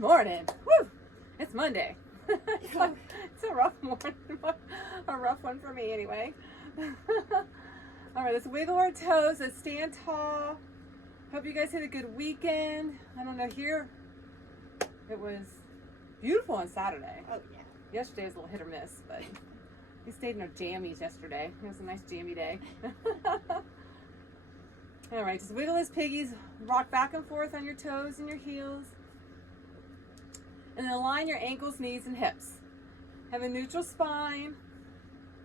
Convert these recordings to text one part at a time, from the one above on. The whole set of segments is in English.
Good morning. Woo! It's Monday. It's a rough morning. A rough one for me anyway. All right, let's wiggle our toes. Let's stand tall. Hope you guys had a good weekend. I don't know, here it was beautiful on Saturday. Oh, yeah. Yesterday was a little hit or miss, but we stayed in our jammies yesterday. It was a nice jammy day. All right, just wiggle as piggies. Rock back and forth on your toes and your heels. And then align your ankles, knees, and hips. Have a neutral spine.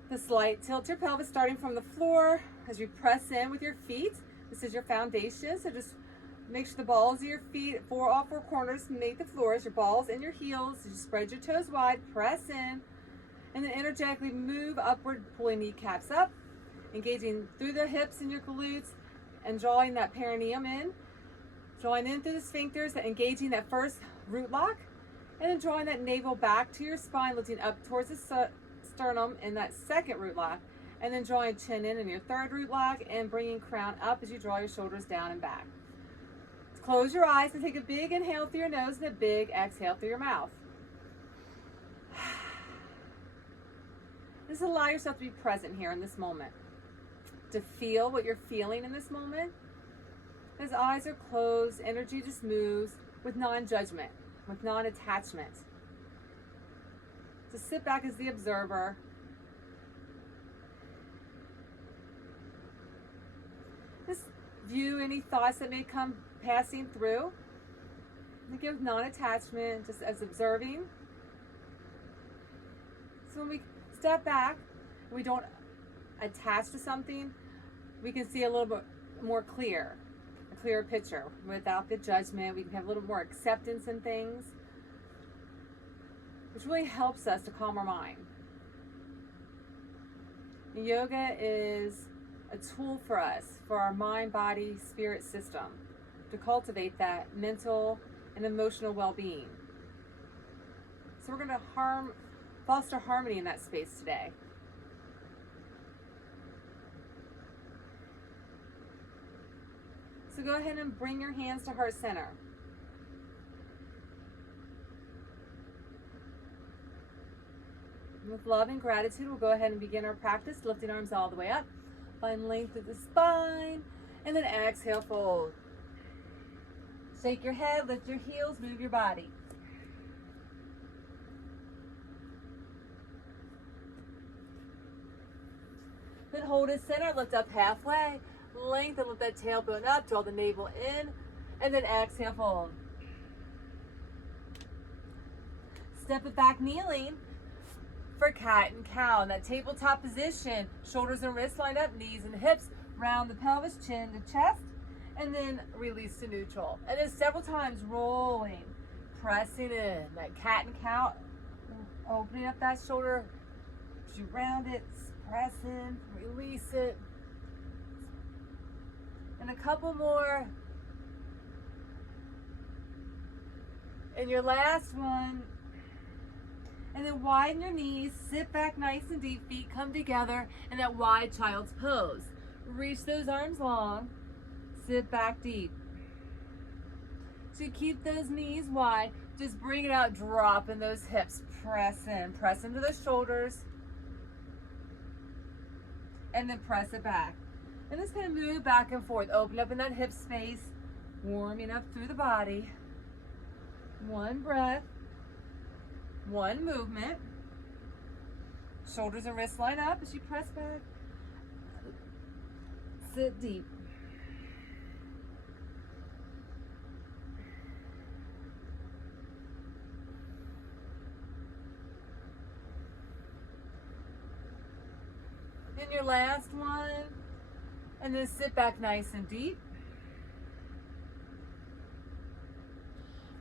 The slight tilt your pelvis starting from the floor as you press in with your feet. This is your foundation, so just make sure the balls of your feet, all four corners make the floors, your balls and your heels. So you spread your toes wide, press in, and then energetically move upward, pulling kneecaps up, engaging through the hips and your glutes, and drawing that perineum in. Drawing in through the sphincters, engaging that first root lock, and then drawing that navel back to your spine, lifting up towards the sternum in that second root lock, and then drawing chin in your third root lock, and bringing crown up as you draw your shoulders down and back. Close your eyes and take a big inhale through your nose and a big exhale through your mouth. Just allow yourself to be present here in this moment, to feel what you're feeling in this moment. As eyes are closed, energy just moves with non-judgment, with non-attachment. Just sit back as the observer. Just view any thoughts that may come passing through. And give non-attachment, just as observing. So when we step back, we don't attach to something, we can see a little bit more clear. Clearer picture without the judgment. We can have a little more acceptance in things, which really helps us to calm our mind. And yoga is a tool for us, for our mind, body, spirit system, to cultivate that mental and emotional well-being. So we're going to foster harmony in that space today. So go ahead and bring your hands to heart center. With love and gratitude, we'll go ahead and begin our practice, lifting arms all the way up. Find length of the spine, and then exhale, fold. Shake your head, lift your heels, move your body. Then hold it center, lift up halfway. Lengthen, lift that tailbone up, draw the navel in, and then exhale, fold. Step it back, kneeling for cat and cow. In that tabletop position, shoulders and wrists lined up, knees and hips, round the pelvis, chin to chest, and then release to neutral. And then several times rolling, pressing in. That cat and cow, opening up that shoulder, as you round it, press in, release it. And a couple more. And your last one. And then widen your knees, sit back nice and deep, feet come together in that wide child's pose. Reach those arms long, sit back deep. So you keep those knees wide, just bring it out, drop in those hips, press into those shoulders, and then press it back. And just kind of move back and forth. Open up in that hip space, warming up through the body. One breath, one movement. Shoulders and wrists line up as you press back. Sit deep. And your last one. And then sit back nice and deep.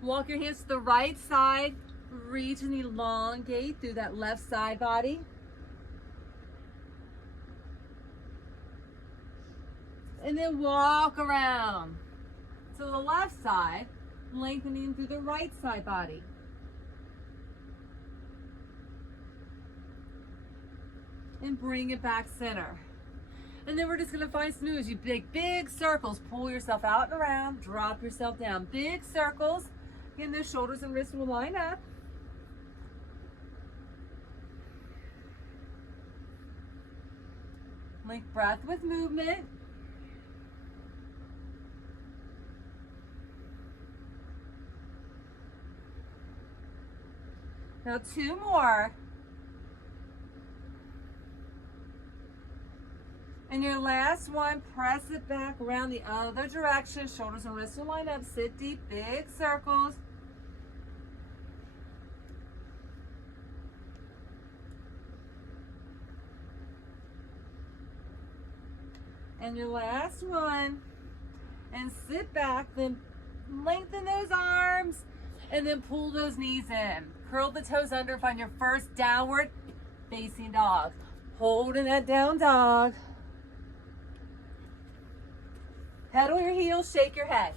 Walk your hands to the right side. Reach and elongate through that left side body. And then walk around to the left side, lengthening through the right side body. And bring it back center. And then we're just gonna find smooths. You big circles, pull yourself out and around, drop yourself down. Big circles, Again, those shoulders and wrists will line up. Link breath with movement. Now 2 more. And your last one, press it back around the other direction. Shoulders and wrists will line up. Sit deep, big circles. And your last one. And sit back, then lengthen those arms, and then pull those knees in. Curl the toes under, find your first downward facing dog. Holding that down dog. Pedal your heels, shake your head.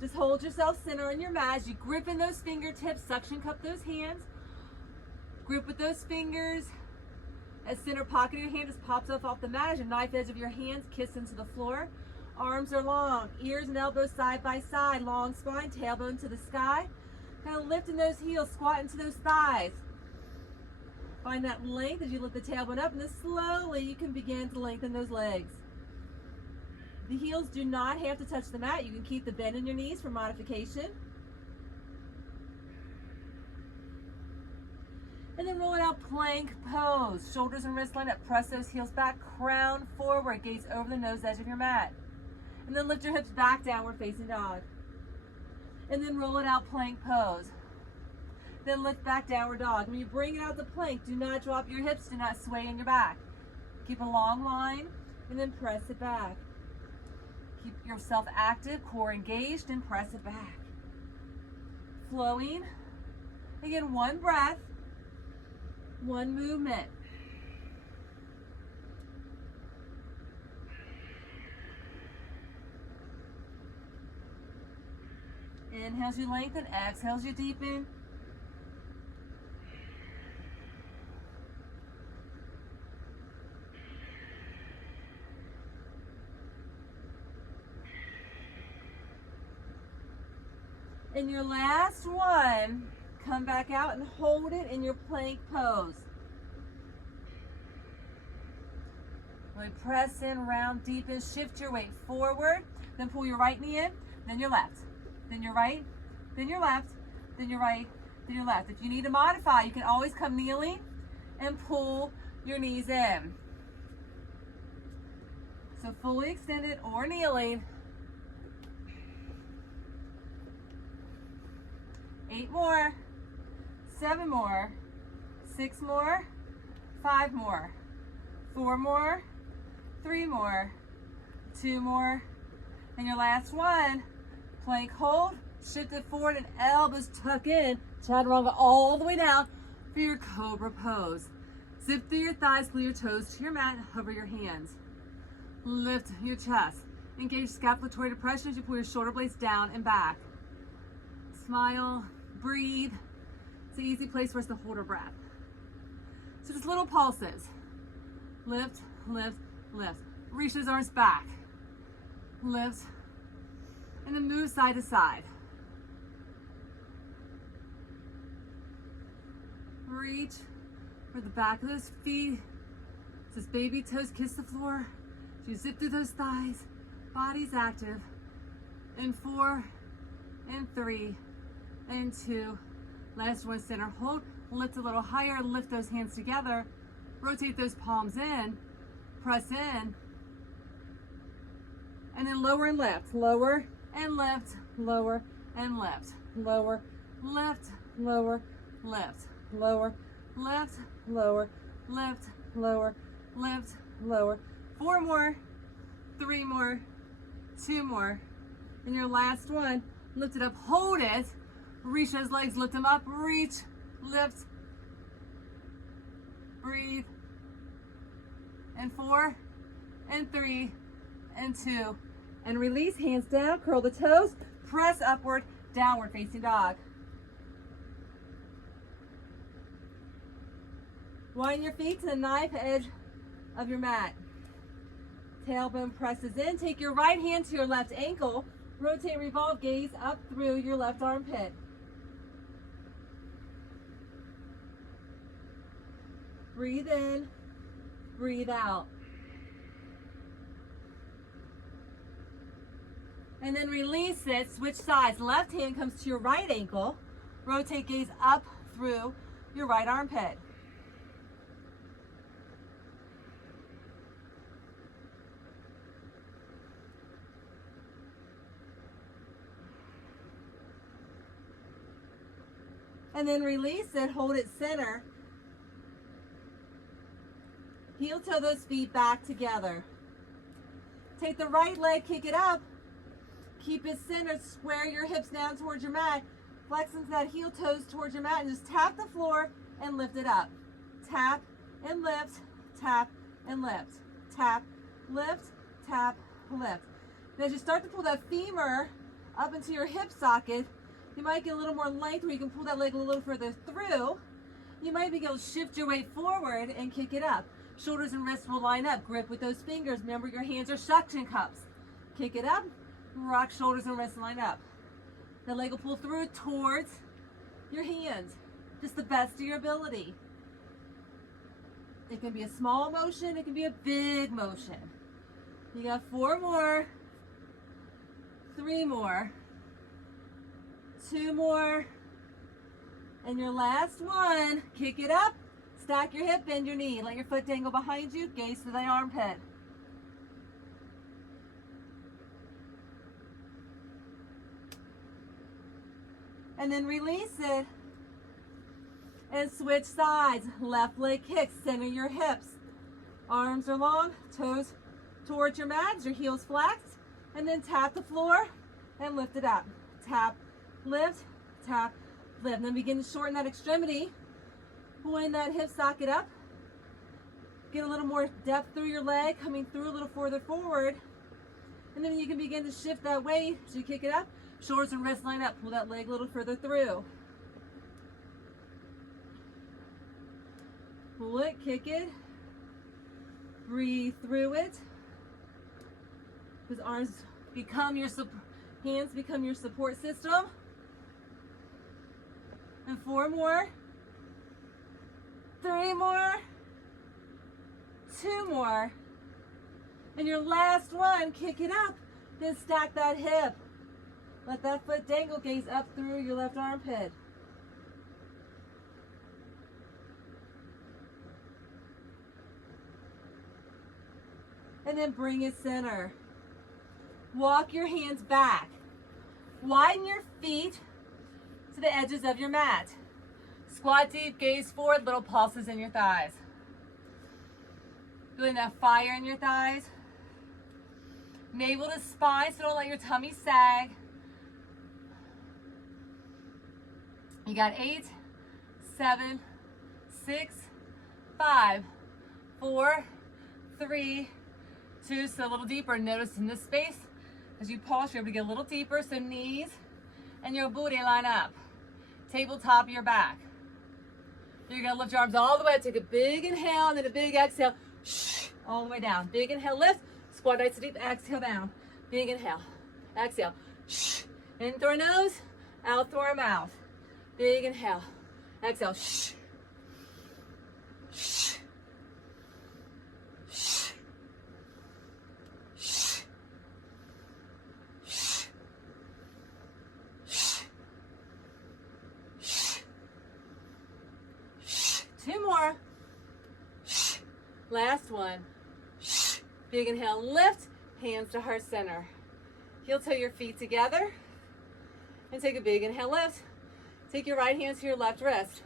Just hold yourself center on your mat as you grip in those fingertips, suction cup those hands. Grip with those fingers. As center pocket of your hand just pops off the mat as your knife edge of your hands kiss into the floor. Arms are long, ears and elbows side by side, long spine, tailbone to the sky. Kind of lifting those heels, squat into those thighs. Find that length as you lift the tailbone up, and then slowly you can begin to lengthen those legs. The heels do not have to touch the mat. You can keep the bend in your knees for modification. And then roll it out, plank pose. Shoulders and wrists line up. Press those heels back, crown forward, gaze over the nose edge of your mat. And then lift your hips back, downward facing dog. And then roll it out, plank pose. Then lift back, downward dog. When you bring it out the plank, do not drop your hips, do not sway in your back. Keep a long line, and then press it back. Keep yourself active, core engaged, and press it back. Flowing. Again, one breath, one movement. Inhales you lengthen, exhales you deepen. And your last one, come back out and hold it in your plank pose. Really press in, round, deepen, shift your weight forward, then pull your right knee in, then your left, then your right, then your left, then your right, then your left. If you need to modify, you can always come kneeling and pull your knees in. So fully extended or kneeling. 8 more, 7 more, 6 more, 5 more, 4 more, 3 more, 2 more, and your last one. Plank hold, shift it forward and elbows tuck in, chaturanga all the way down for your cobra pose. Zip through your thighs, glue your toes to your mat, hover your hands. Lift your chest. Engage scapulatory depression as you pull your shoulder blades down and back. Smile. Breathe. It's an easy place for us to hold our breath. So just little pulses. Lift, lift, lift. Reach those arms back. Lift. And then move side to side. Reach for the back of those feet. As baby toes kiss the floor. As you zip through those thighs. Body's active. In 4, and 3, and 2. Last one, center hold. Lift a little higher, lift those hands together. Rotate those palms in, press in. And then lower and lift, lower and lift, lower and lift, lower, lift, lower, lift, lower, lift, lower, lift, lower, lift, lower. 4 more, 3 more, 2 more. And your last one, lift it up, hold it. Reach those legs, lift them up, reach, lift, breathe, and 4, and 3, and 2, and release, hands down, curl the toes, press upward, downward facing dog. Wind your feet to the knife edge of your mat. Tailbone presses in. Take your right hand to your left ankle. Rotate, revolve, gaze up through your left armpit. Breathe in, breathe out. And then release it, switch sides. Left hand comes to your right ankle. Rotate, gaze up through your right armpit. And then release it, hold it center. Heel toe those feet back together. Take the right leg, kick it up. Keep it centered, square your hips down towards your mat. Flex into that heel toes towards your mat and just tap the floor and lift it up. Tap and lift, tap and lift. Tap, lift, tap, lift. And as you start to pull that femur up into your hip socket, you might get a little more length where you can pull that leg a little further through. You might be able to shift your weight forward and kick it up. Shoulders and wrists will line up. Grip with those fingers. Remember, your hands are suction cups. Kick it up. Rock, shoulders and wrists line up. The leg will pull through towards your hands. Just the best of your ability. It can be a small motion. It can be a big motion. You got 4 more. 3 more. 2 more. And your last one. Kick it up. Stack your hip, bend your knee. Let your foot dangle behind you. Gaze to the armpit. And then release it. And switch sides. Left leg kicks. Center your hips. Arms are long. Toes towards your mat. Your heels flexed. And then tap the floor and lift it up. Tap, lift, tap, lift. And then begin to shorten that extremity. Pulling that hip socket up. Get a little more depth through your leg, coming through a little further forward. And then you can begin to shift that weight as you kick it up. Shoulders and wrists line up. Pull that leg a little further through. Pull it, kick it. Breathe through it. Because arms become your hands become your support system. And 4 more. 3 more. 2 more. And your last one, kick it up. Then stack that hip. Let that foot dangle, gaze up through your left armpit. And then bring it center. Walk your hands back. Widen your feet to the edges of your mat. Squat deep, gaze forward, little pulses in your thighs. Feeling that fire in your thighs. Navel to spine, so don't let your tummy sag. You got 8, 7, 6, 5, 4, 3, 2. So a little deeper. Notice in this space, as you pulse, you're able to get a little deeper. So knees and your booty line up. Tabletop your back. You're going to lift your arms all the way. Take a big inhale and then a big exhale. Shh, all the way down. Big inhale, lift. Squat nice and deep. Exhale down. Big inhale. Exhale. Shh. In through our nose, out through our mouth. Big inhale. Exhale. Shh. Shh. Shh. Shh. Shh. Shh. Shh. Shh. 2 more. Shh. Last one. Shh. Big inhale. Lift. Hands to heart center. Heel toe your feet together. And take a big inhale. Lift. Take your right hand to your left wrist.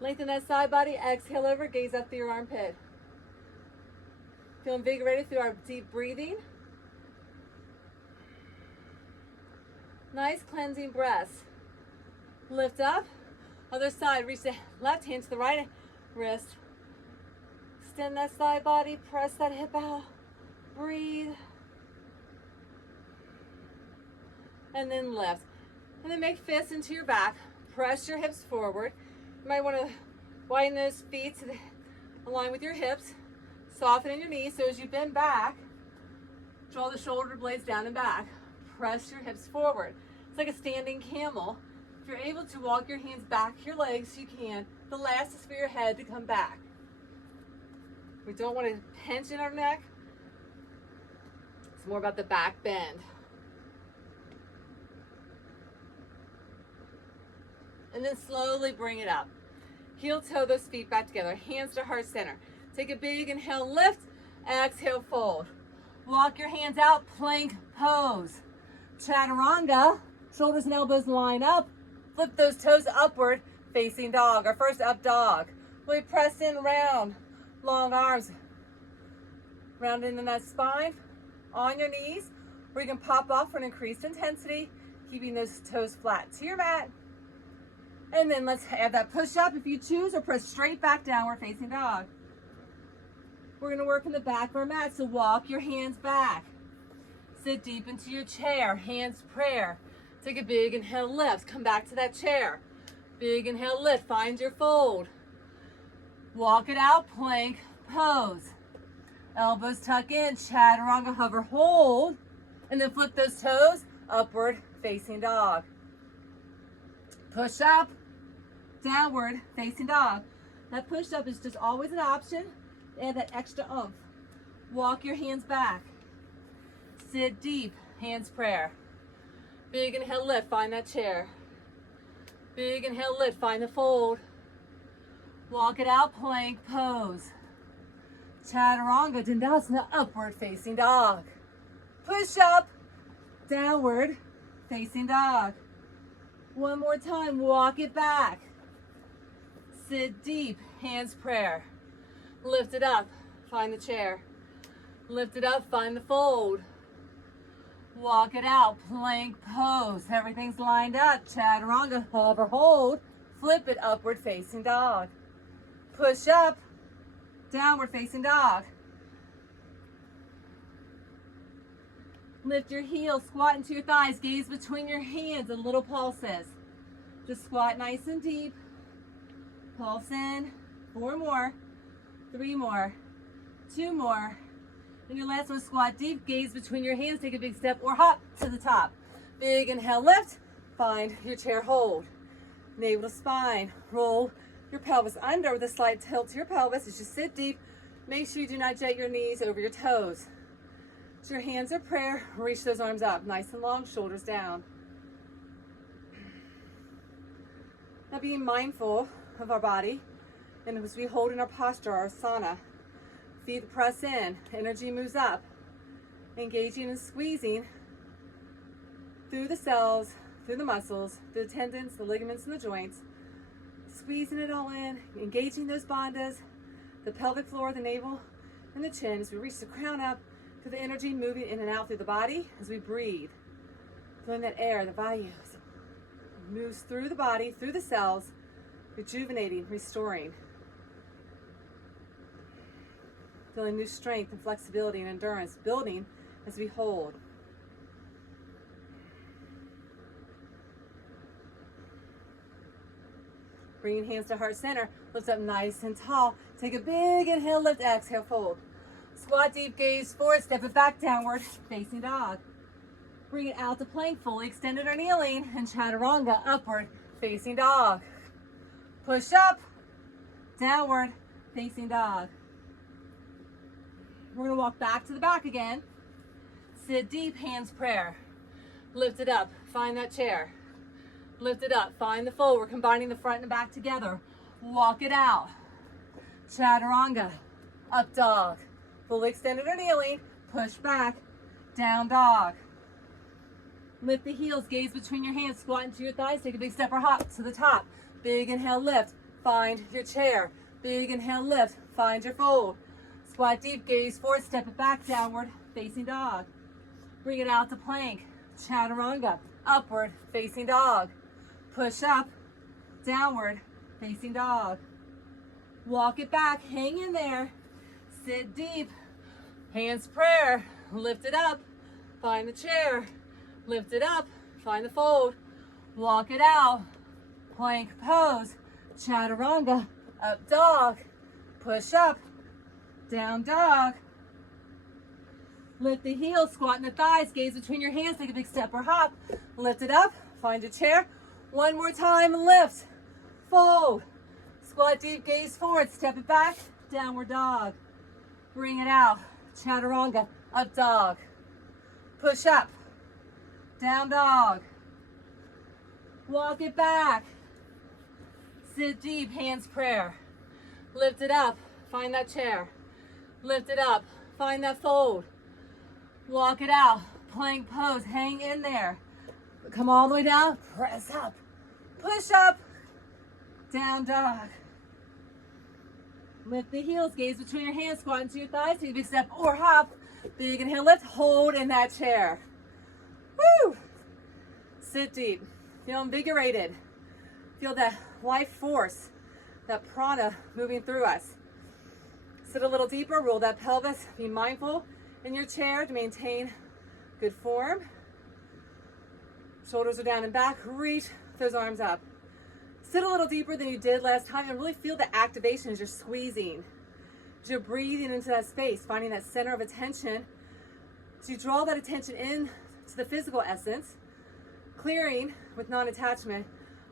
Lengthen that side body. Exhale over. Gaze up through your armpit. Feel invigorated through our deep breathing. Nice cleansing breaths. Lift up. Other side. Reach the left hand to the right wrist. Extend that side body. Press that hip out. Breathe. And then lift. And then make fists into your back. Press your hips forward. You might want to widen those feet to align with your hips. Soften in your knees. So as you bend back, Draw the shoulder blades down and back. Press your hips forward. It's like a standing camel. If you're able to walk your hands back your legs, you can. The last is for your head to come back. We don't want to pinch in our neck. It's more about the back bend. And then slowly bring it up. Heel toe those feet back together. Hands to heart center. Take a big inhale, lift. Exhale, fold. Walk your hands out, plank pose. Chaturanga, shoulders and elbows line up. Flip those toes upward, facing dog. Our first up dog. We press in round, long arms. Round into that spine, on your knees, or you can pop off for an increased intensity, keeping those toes flat to your mat. And then let's add that push up if you choose, or press straight back downward facing dog. We're going to work in the back of our mat, so walk your hands back. Sit deep into your chair, hands prayer. Take a big inhale, lift. Come back to that chair. Big inhale, lift. Find your fold. Walk it out, plank pose. Elbows tuck in, chaturanga, hover, hold. And then flip those toes, upward facing dog. Push up, downward facing dog. That push up is just always an option. Add that extra oomph. Walk your hands back. Sit deep, hands prayer. Big inhale, lift, find that chair. Big inhale, lift, find the fold. Walk it out, plank pose. Chaturanga, Dandasana, upward facing dog. Push up, downward facing dog. One more time, walk it back. Sit deep, hands prayer. Lift it up, find the chair. Lift it up, find the fold. Walk it out, plank pose. Everything's lined up. Chaturanga, hover, hold. Flip it, upward facing dog. Push up, downward facing dog. Lift your heels, squat into your thighs, gaze between your hands and little pulses. Just squat nice and deep. Pulse in, 4 more, 3 more, 2 more. And your last one, squat deep, gaze between your hands, take a big step or hop to the top. Big inhale, lift, find your chair hold. Navel to spine, roll your pelvis under with a slight tilt to your pelvis as you sit deep. Make sure you do not jet your knees over your toes. So your hands are prayer, reach those arms up, nice and long, shoulders down. Now being mindful of our body, and as we hold in our posture, our asana, feet press in, energy moves up, engaging and squeezing through the cells, through the muscles, through the tendons, the ligaments, and the joints, squeezing it all in, engaging those bandhas, the pelvic floor, the navel, and the chin as we reach the crown up, to the energy moving in and out through the body as we breathe. Feeling that air, the vayu, moves through the body, through the cells, rejuvenating, restoring. Feeling new strength and flexibility and endurance building as we hold. Bringing hands to heart center, lift up nice and tall. Take a big inhale, lift, exhale, fold. Squat deep, gaze forward, step it back downward, facing dog. Bring it out to plank, fully extended or kneeling, and chaturanga, upward, facing dog. Push up, downward, facing dog. We're gonna walk back to the back again. Sit deep, hands prayer. Lift it up, find that chair. Lift it up, find the fold. We're combining the front and back together. Walk it out. Chaturanga, up dog. Fully extended or kneeling, push back, down dog. Lift the heels, gaze between your hands, squat into your thighs, take a big step or hop to the top. Big inhale, lift, find your chair. Big inhale, lift, find your fold. Squat deep, gaze forward, step it back, downward, facing dog. Bring it out to plank, chaturanga, upward, facing dog. Push up, downward, facing dog. Walk it back, hang in there. Sit deep, hands prayer, lift it up, find the chair, lift it up, find the fold, walk it out, plank pose, chaturanga, up dog, push up, down dog. Lift the heels, squat in the thighs, gaze between your hands, take a big step or hop. Lift it up, find your chair. One more time, lift, fold. Squat deep, gaze forward, step it back, downward dog. Bring it out, chaturanga, up dog. Push up, down dog. Walk it back. Sit deep, hands prayer. Lift it up, find that chair. Lift it up, find that fold. Walk it out, plank pose, hang in there. Come all the way down, press up. Push up, down dog. Lift the heels, gaze between your hands, squat into your thighs, take a big step or hop. Big inhale, lift, hold in that chair. Woo! Sit deep, feel invigorated. Feel that life force, that prana moving through us. Sit a little deeper, roll that pelvis, be mindful in your chair to maintain good form. Shoulders are down and back, reach those arms up. Sit a little deeper than you did last time and really feel the activation as you're squeezing, as you're breathing into that space, finding that center of attention. So you draw that attention in to the physical essence, clearing with non-attachment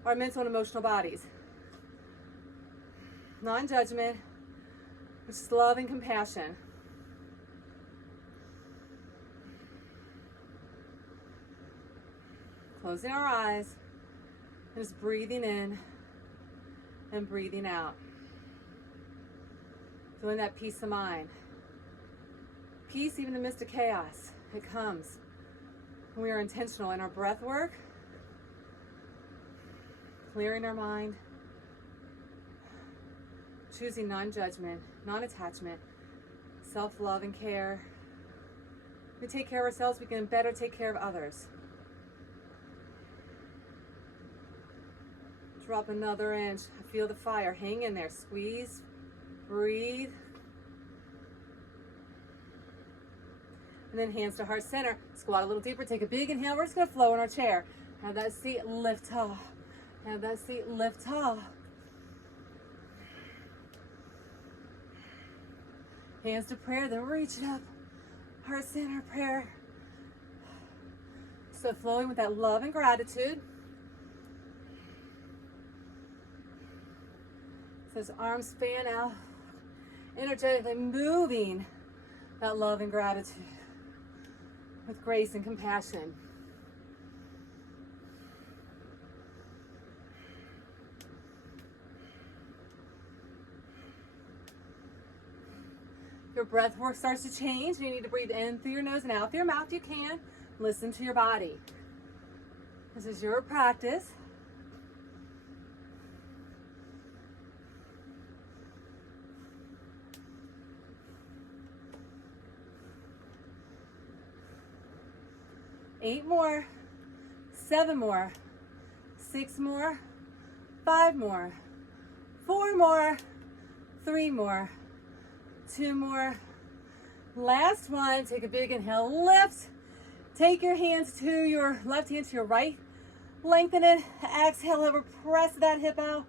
our mental and emotional bodies. Non-judgment, which is love and compassion. Closing our eyes, just breathing in and breathing out. Feeling that peace of mind. Peace even in the midst of chaos. It comes when we are intentional in our breath work, clearing our mind, choosing non-judgment, non-attachment, self-love and care. We take care of ourselves, we can better take care of others. Drop another inch. Feel the fire. Hang in there. Squeeze. Breathe. And then hands to heart center. Squat a little deeper. Take a big inhale. We're just going to flow in our chair. Have that seat lift tall. Have that seat lift tall. Hands to prayer. Then reach it up. Heart center prayer. So flowing with that love and gratitude. Those arms span out, energetically moving that love and gratitude with grace and compassion. Your breath work starts to change. You need to breathe in through your nose and out through your mouth. You can listen to your body. This is your practice. Eight more, 7 more, 6 more, 5 more, 4 more, 3 more, 2 more. Last one, take a big inhale, lift. Take your hands to your left hand to your right. Lengthen it, exhale over, press that hip out.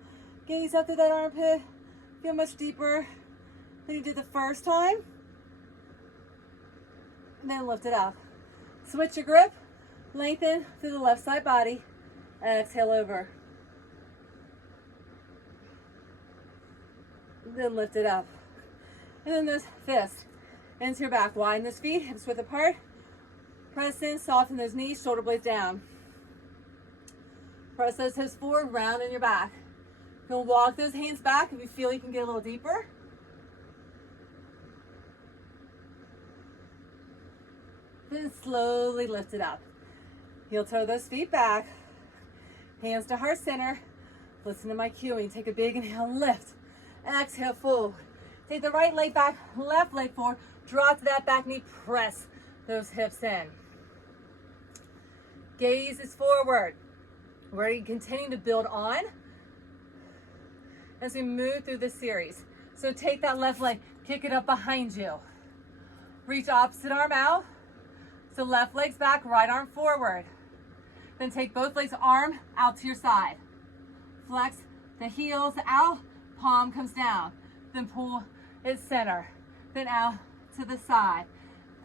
Gaze up through that armpit. Feel much deeper than you did the first time. And then lift it up. Switch your grip. Lengthen through the left side body. Exhale over. Then lift it up. And then this fist into your back. Widen those feet, hips width apart. Press in, soften those knees, shoulder blades down. Press those hips forward, round in your back. You'll walk those hands back if you feel you can get a little deeper. Then slowly lift it up. Heel toe those feet back. Hands to heart center. Listen to my cueing. Take a big inhale, lift. Exhale, fold. Take the right leg back, left leg forward. Drop to that back knee, press those hips in. Gaze is forward. We're continuing to build on as we move through this series. So take that left leg, kick it up behind you. Reach opposite arm out. So left leg's back, right arm forward. Then take both legs, arm out to your side. Flex the heels out, palm comes down. Then pull it center. Then out to the side.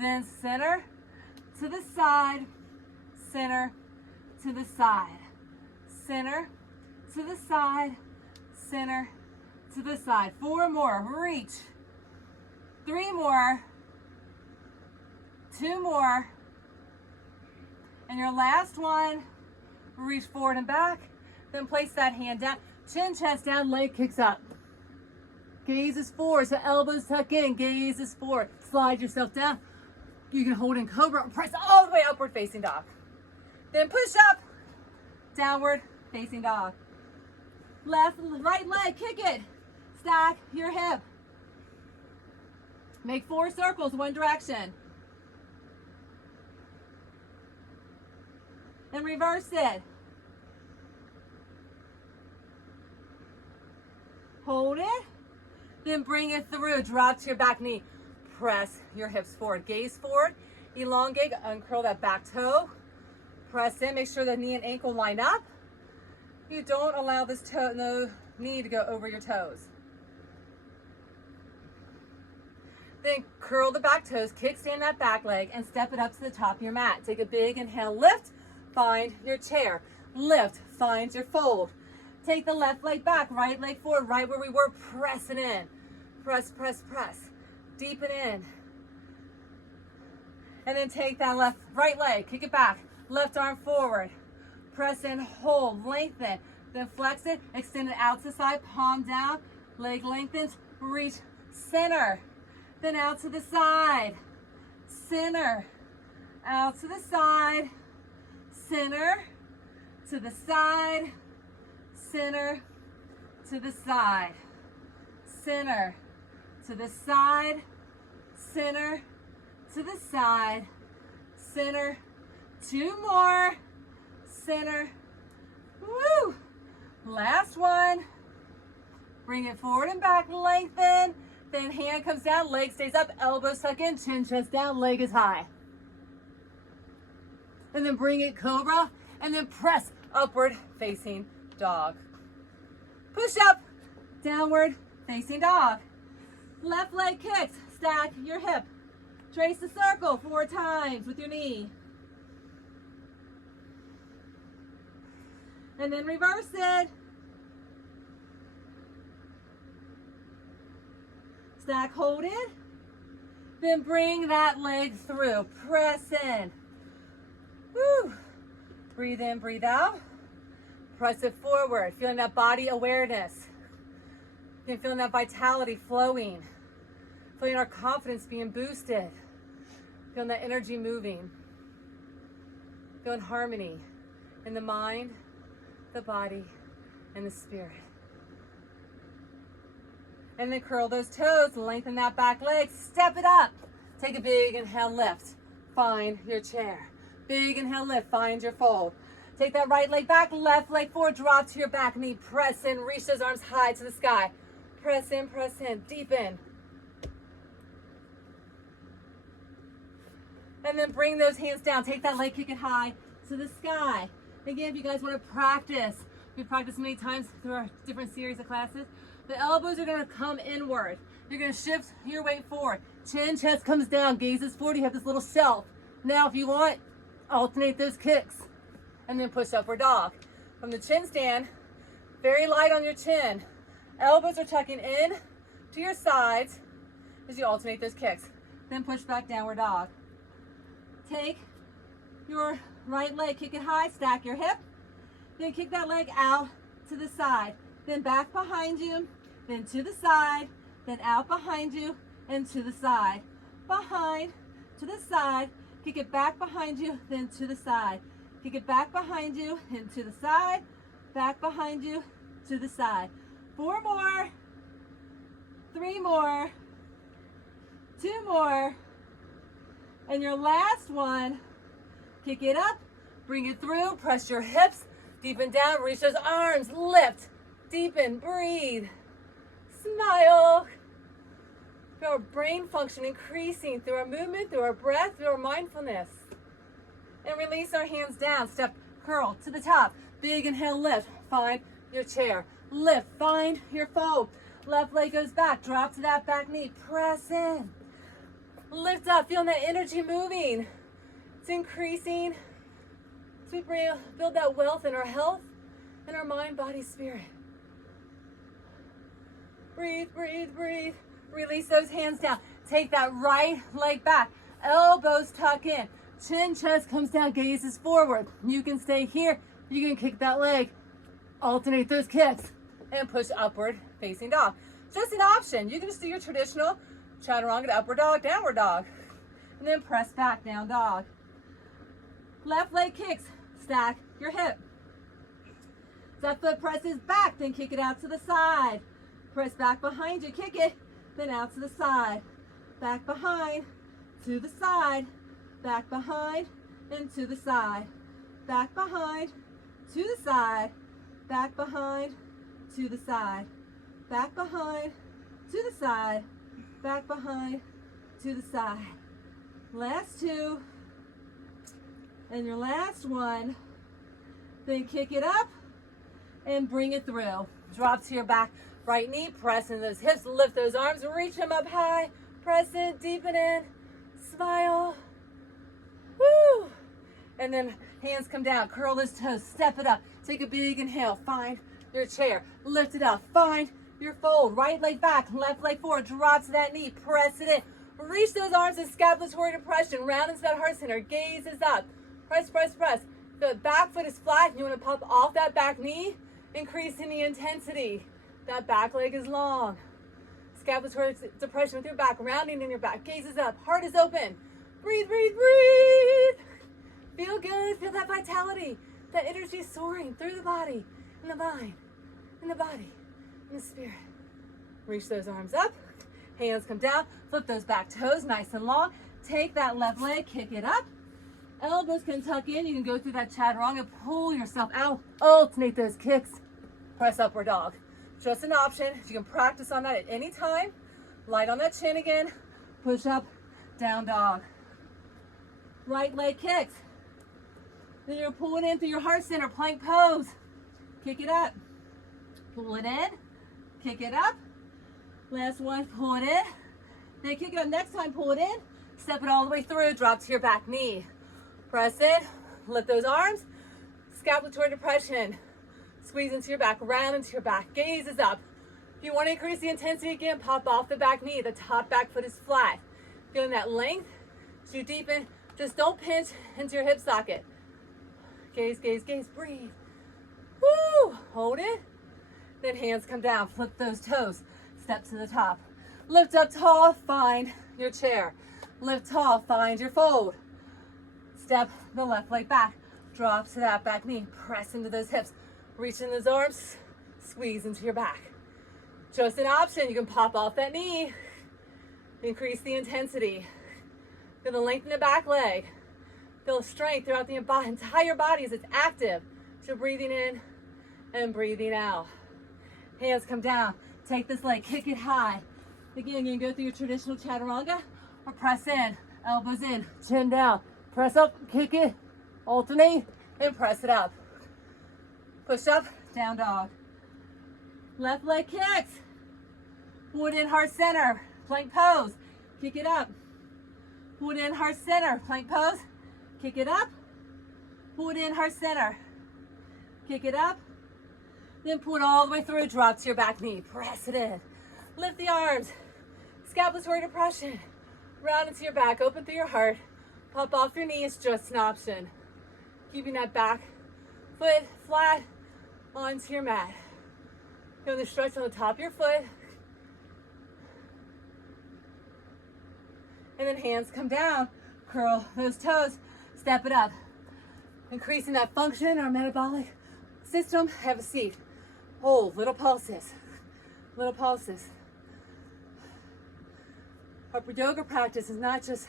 then center to the side, center to the side, center to the side, center to the side. 4 more, reach. 3 more, 2 more, and your last one, reach forward and back, then place that hand down, chin, chest down, leg kicks up. Gaze is forward, so elbows tuck in, gaze is forward. Slide yourself down. You can hold in cobra or press all the way upward facing dog. Then push up, downward facing dog. Left, right leg, kick it. Stack your hip. Make 4 circles, one direction. And reverse it. Hold it. Then bring it through. Drop to your back knee. Press your hips forward. Gaze forward. Elongate. Uncurl that back toe. Press in. Make sure the knee and ankle line up. You don't allow this knee to go over your toes. Then curl the back toes, kickstand that back leg, and step it up to the top of your mat. Take a big inhale, lift, find your chair. Lift, find your fold. Take the left leg back, right leg forward, right where we were, press it in. Press, press, press. Deepen in. And then take that right leg, kick it back, left arm forward. Press in, hold, lengthen. Then flex it, extend it out to the side, palm down, leg lengthens, reach, center. Then out to the side, center, out to the side, center, to the side, center, to the side, center, to the side, center, to the side, center. 2 more, center, woo. Last one. Bring it forward and back, lengthen. Then hand comes down, leg stays up, elbows tuck in, chin, chest down, leg is high. And then bring it cobra, and then press upward facing dog. Push up, downward facing dog. Left leg kicks, stack your hip. Trace the circle 4 times with your knee. And then reverse it. Stack, hold it. Then bring that leg through. Press in. Woo. Breathe in, breathe out. Press it forward. Feeling that body awareness. Feeling that vitality flowing. Feeling our confidence being boosted. Feeling that energy moving. Feeling harmony in the mind, the body, and the spirit. And then curl those toes, lengthen that back leg, step it up. Take a big inhale, lift. Find your chair. Big inhale, lift, find your fold. Take that right leg back, left leg forward, drop to your back knee, press in, reach those arms high to the sky. Press in, deepen. And then bring those hands down. Take that leg, kick it high to the sky. Again, if you guys want to practice, we've practiced many times through our different series of classes. The elbows are going to come inward. You're going to shift your weight forward. Chin, chest comes down, gaze is forward. You have this little shelf. Now, if you want, alternate those kicks. And then push upward dog. From the chin stand, very light on your chin. Elbows are tucking in to your sides as you alternate those kicks. Then push back downward dog. Take your right leg, kick it high, stack your hip. Then kick that leg out to the side. Then back behind you, then to the side, then out behind you, and to the side. Behind, to the side, kick it back behind you, then to the side. Kick it back behind you, and to the side, back behind you, to the side. 4 more, 3 more, 2 more, and your last one. Kick it up, bring it through, press your hips, deepen down, reach those arms, lift, deepen, breathe, smile. Through our brain function increasing, through our movement, through our breath, through our mindfulness. And release our hands down, step, curl to the top. Big inhale, lift, find your chair. Lift, find your fold. Left leg goes back, drop to that back knee, press in. Lift up, feeling that energy moving. It's increasing. So we build that wealth in our health, in our mind, body, spirit. Breathe, breathe, breathe. Release those hands down. Take that right leg back. Elbows tuck in. Chin, chest comes down, gazes forward. You can stay here. You can kick that leg. Alternate those kicks. And push upward, facing dog. Just an option. You can just do your traditional chaturanga to upward dog, downward dog. And then press back, down dog. Left leg kicks. Stack your hip. Left foot presses back, then kick it out to the side. Press back behind you, kick it, then out to the side. Back behind, to the side. Back behind, and to the side. Back behind, to the side. Back behind, to the side. Back behind, to the side. Back behind, to the side. Last two. And your last one. Then kick it up and bring it through. Drop to your back. Right knee, press in those hips, lift those arms, reach them up high. Press in, deepen in, smile. Woo! And then hands come down, curl those toes, step it up. Take a big inhale, find your chair. Lift it up, find your fold. Right leg back, left leg forward, drop to that knee, press it in. Reach those arms in scapulatory depression, round into that heart center, gaze is up. Press, press, press. The back foot is flat, you want to pop off that back knee, increasing the intensity. That back leg is long. Scapulatory depression with your back, rounding in your back, gaze is up, heart is open. Breathe, breathe, breathe. Feel good, feel that vitality, that energy soaring through the body, in the mind, in the body, in the spirit. Reach those arms up, hands come down, flip those back toes nice and long. Take that left leg, kick it up. Elbows can tuck in. You can go through that chaturanga, pull yourself out, alternate those kicks. Press upward dog. Just an option. You can practice on that at any time. Light on that chin again. Push up, down dog. Right leg kicks. Then you're pulling in through your heart center, plank pose. Kick it up. Pull it in. Kick it up. Last one, pull it in. Then kick it up. Next time, pull it in. Step it all the way through. Drop to your back knee. Press in. Lift those arms. Scapulatory depression. Squeeze into your back, round into your back. Gaze is up. If you want to increase the intensity again, pop off the back knee. The top back foot is flat. Feeling that length. As you deepen, just don't pinch into your hip socket. Gaze, gaze, gaze. Breathe. Woo! Hold it. Then hands come down. Flip those toes. Step to the top. Lift up tall. Find your chair. Lift tall. Find your fold. Step the left leg back. Drop to that back knee. Press into those hips. Reach in those arms, squeeze into your back. Just an option. You can pop off that knee, increase the intensity. Feel the length in the back leg. Feel strength throughout the entire body as it's active. So breathing in and breathing out. Hands come down. Take this leg, kick it high. Again, you can go through your traditional chaturanga or press in, elbows in, chin down. Press up, kick it, alternate, and press it up. Push up, down dog. Left leg kicks. Pull it in, heart center, plank pose. Kick it up. Pull it in, heart center, plank pose. Kick it up. Pull it in, heart center. Kick it up. Then pull it all the way through, drop to your back knee. Press it in. Lift the arms. Scapulatory depression. Round into your back, open through your heart. Pop off your knees, just an option. Keeping that back foot flat onto your mat. Feel the stretch on the top of your foot. And then hands come down. Curl those toes. Step it up. Increasing that function in our metabolic system. Have a seat. Hold. Little pulses. Little pulses. Our yoga practice is not just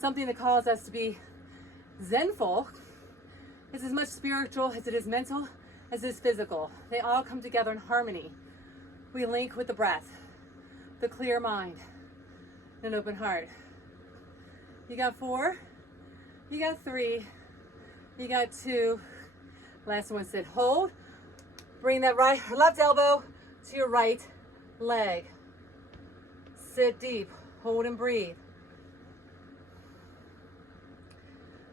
something that calls us to be Zenful. It's as much spiritual as it is mental, as it is physical. They all come together in harmony. We link with the breath, the clear mind, and an open heart. You got 4, you got 3, you got 2. Last one, sit, hold. Bring that left elbow to your right leg. Sit deep, Hold and breathe.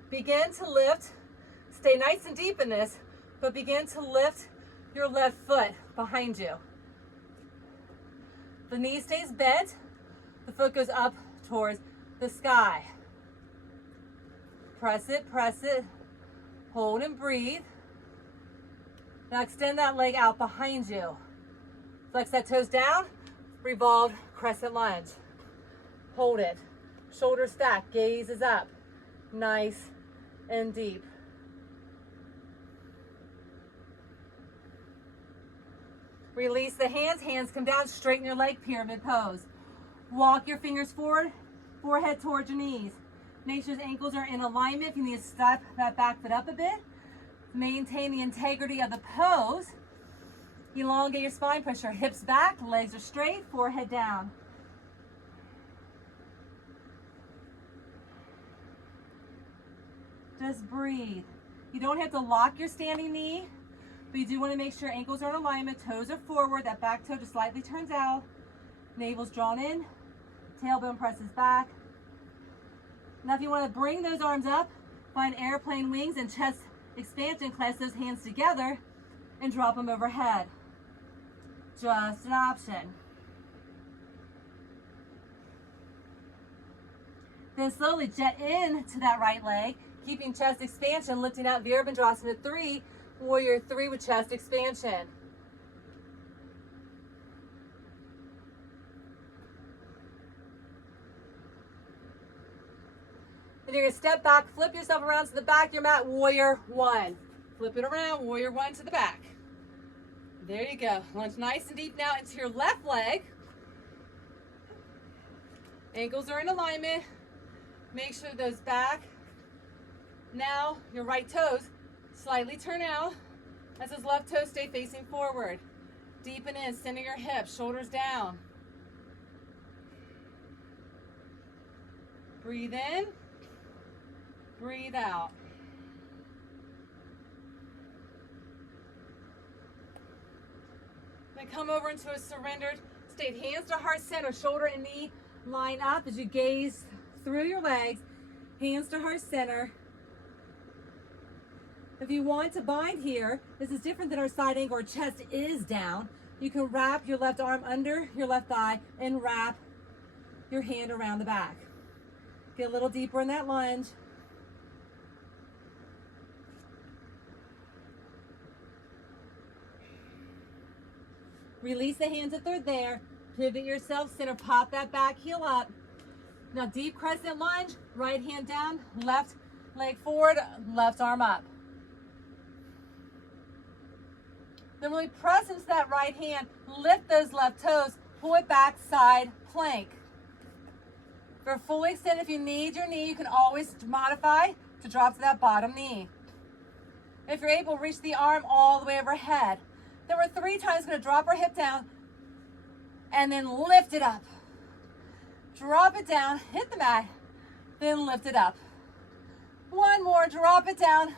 Begin to lift. Stay nice and deep in this, but begin to lift your left foot behind you. The knee stays bent. The foot goes up towards the sky. Press it, press it. Hold and breathe. Now extend that leg out behind you. Flex that toes down. Revolved crescent lunge. Hold it. Shoulders stack. Gaze is up. Nice and deep. Release the hands. Hands come down. Straighten your leg. Pyramid pose. Walk your fingers forward. Forehead towards your knees. Make sure the ankles are in alignment. If you need to step that back foot up a bit, maintain the integrity of the pose. Elongate your spine. Push your hips back. Legs are straight. Forehead down. Just breathe. You don't have to lock your standing knee, but you do want to make sure ankles are in alignment. Toes are forward. That back toe just slightly turns out. Navel's drawn in. Tailbone presses back. Now if you want to bring those arms up, find airplane wings and chest expansion. Clasp those hands together and drop them overhead. Just an option. Then slowly jet in to that right leg, keeping chest expansion, lifting out Virabhadrasana 3, Warrior 3 with chest expansion. Then you're going to step back, flip yourself around to the back of your mat, Warrior 1. Flip it around, Warrior 1 to the back. There you go. Lunge nice and deep now into your left leg. Ankles are in alignment. Make sure those back. Now your right toes slightly turn out as those left toes stay facing forward. Deepen in, center your hips, shoulders down. Breathe in. Breathe out. Then come over into a surrendered state. Hands to heart center, shoulder and knee line up as you gaze through your legs. Hands to heart center. If you want to bind here, this is different than our side angle. Our chest is down. You can wrap your left arm under your left thigh and wrap your hand around the back. Get a little deeper in that lunge. Release the hands if they're there. Pivot yourself, center, pop that back heel up. Now deep crescent lunge, right hand down, left leg forward, left arm up. Then really press into that right hand, lift those left toes, pull it back, side plank. For fully extended, if you need your knee, you can always modify to drop to that bottom knee. If you're able, reach the arm all the way overhead. Then we're 3 times going to drop our hip down and then lift it up. Drop it down, hit the mat, then lift it up. One more, drop it down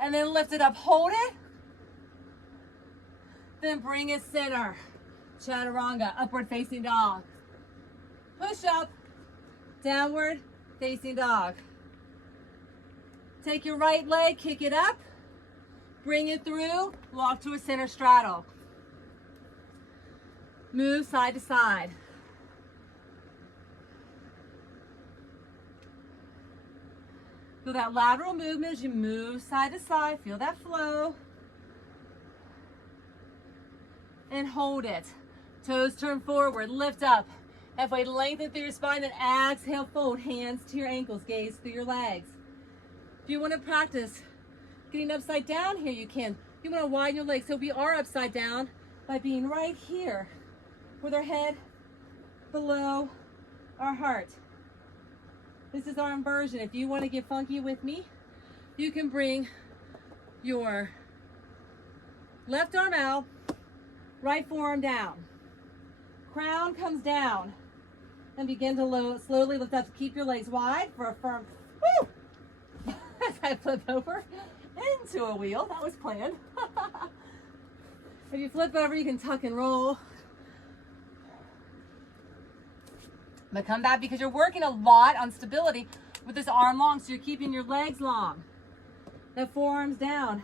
and then lift it up. Hold it. Then bring it center. Chaturanga, upward facing dog. Push up, downward facing dog. Take your right leg, kick it up. Bring it through, walk to a center straddle. Move side to side. Feel that lateral movement as you move side to side. Feel that flow. And hold it. Toes turn forward, lift up. Halfway lengthen through your spine, then exhale, fold. Hands to your ankles, gaze through your legs. If you want to practice getting upside down here, you can. You want to widen your legs. So we are upside down by being right here with our head below our heart. This is our inversion. If you want to get funky with me, you can bring your left arm out, right forearm down. Crown comes down and begin to slowly lift up. Keep your legs wide for a firm, woo! As I flip over into a wheel. That was planned. If you flip over, you can tuck and roll. But come back because you're working a lot on stability with this arm long, so you're keeping your legs long. The forearms down,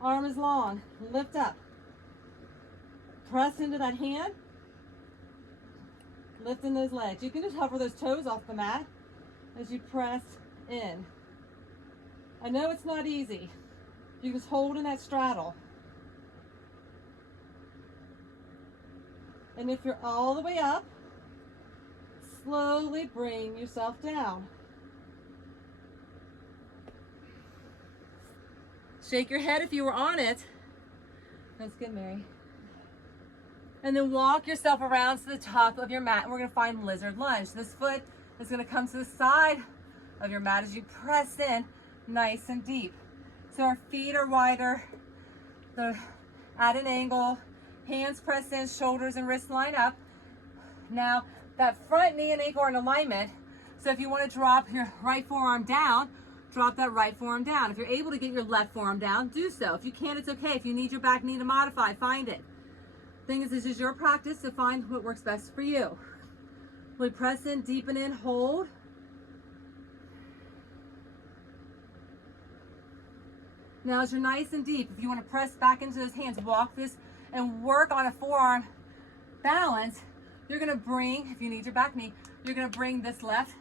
arm is long, lift up. Press into that hand, lifting those legs. You can just hover those toes off the mat as you press in. I know it's not easy. You just hold in that straddle. And if you're all the way up, slowly bring yourself down. Shake your head if you were on it. That's good, Mary. And then walk yourself around to the top of your mat, and we're going to find lizard lunge. This foot is going to come to the side of your mat as you press in nice and deep. So our feet are wider, they're at an angle, hands press in, shoulders and wrists line up. Now that front knee and ankle are in alignment, so if you want to drop your right forearm down, drop that right forearm down. If you're able to get your left forearm down, do so. If you can't, it's okay. If you need your back knee to modify, find it. Thing is, this is your practice, so find what works best for you. We press in, deepen in, hold. Now as you're nice and deep, if you want to press back into those hands, walk this and work on a forearm balance. You're going to bring, if you need your back knee, you're going to bring this left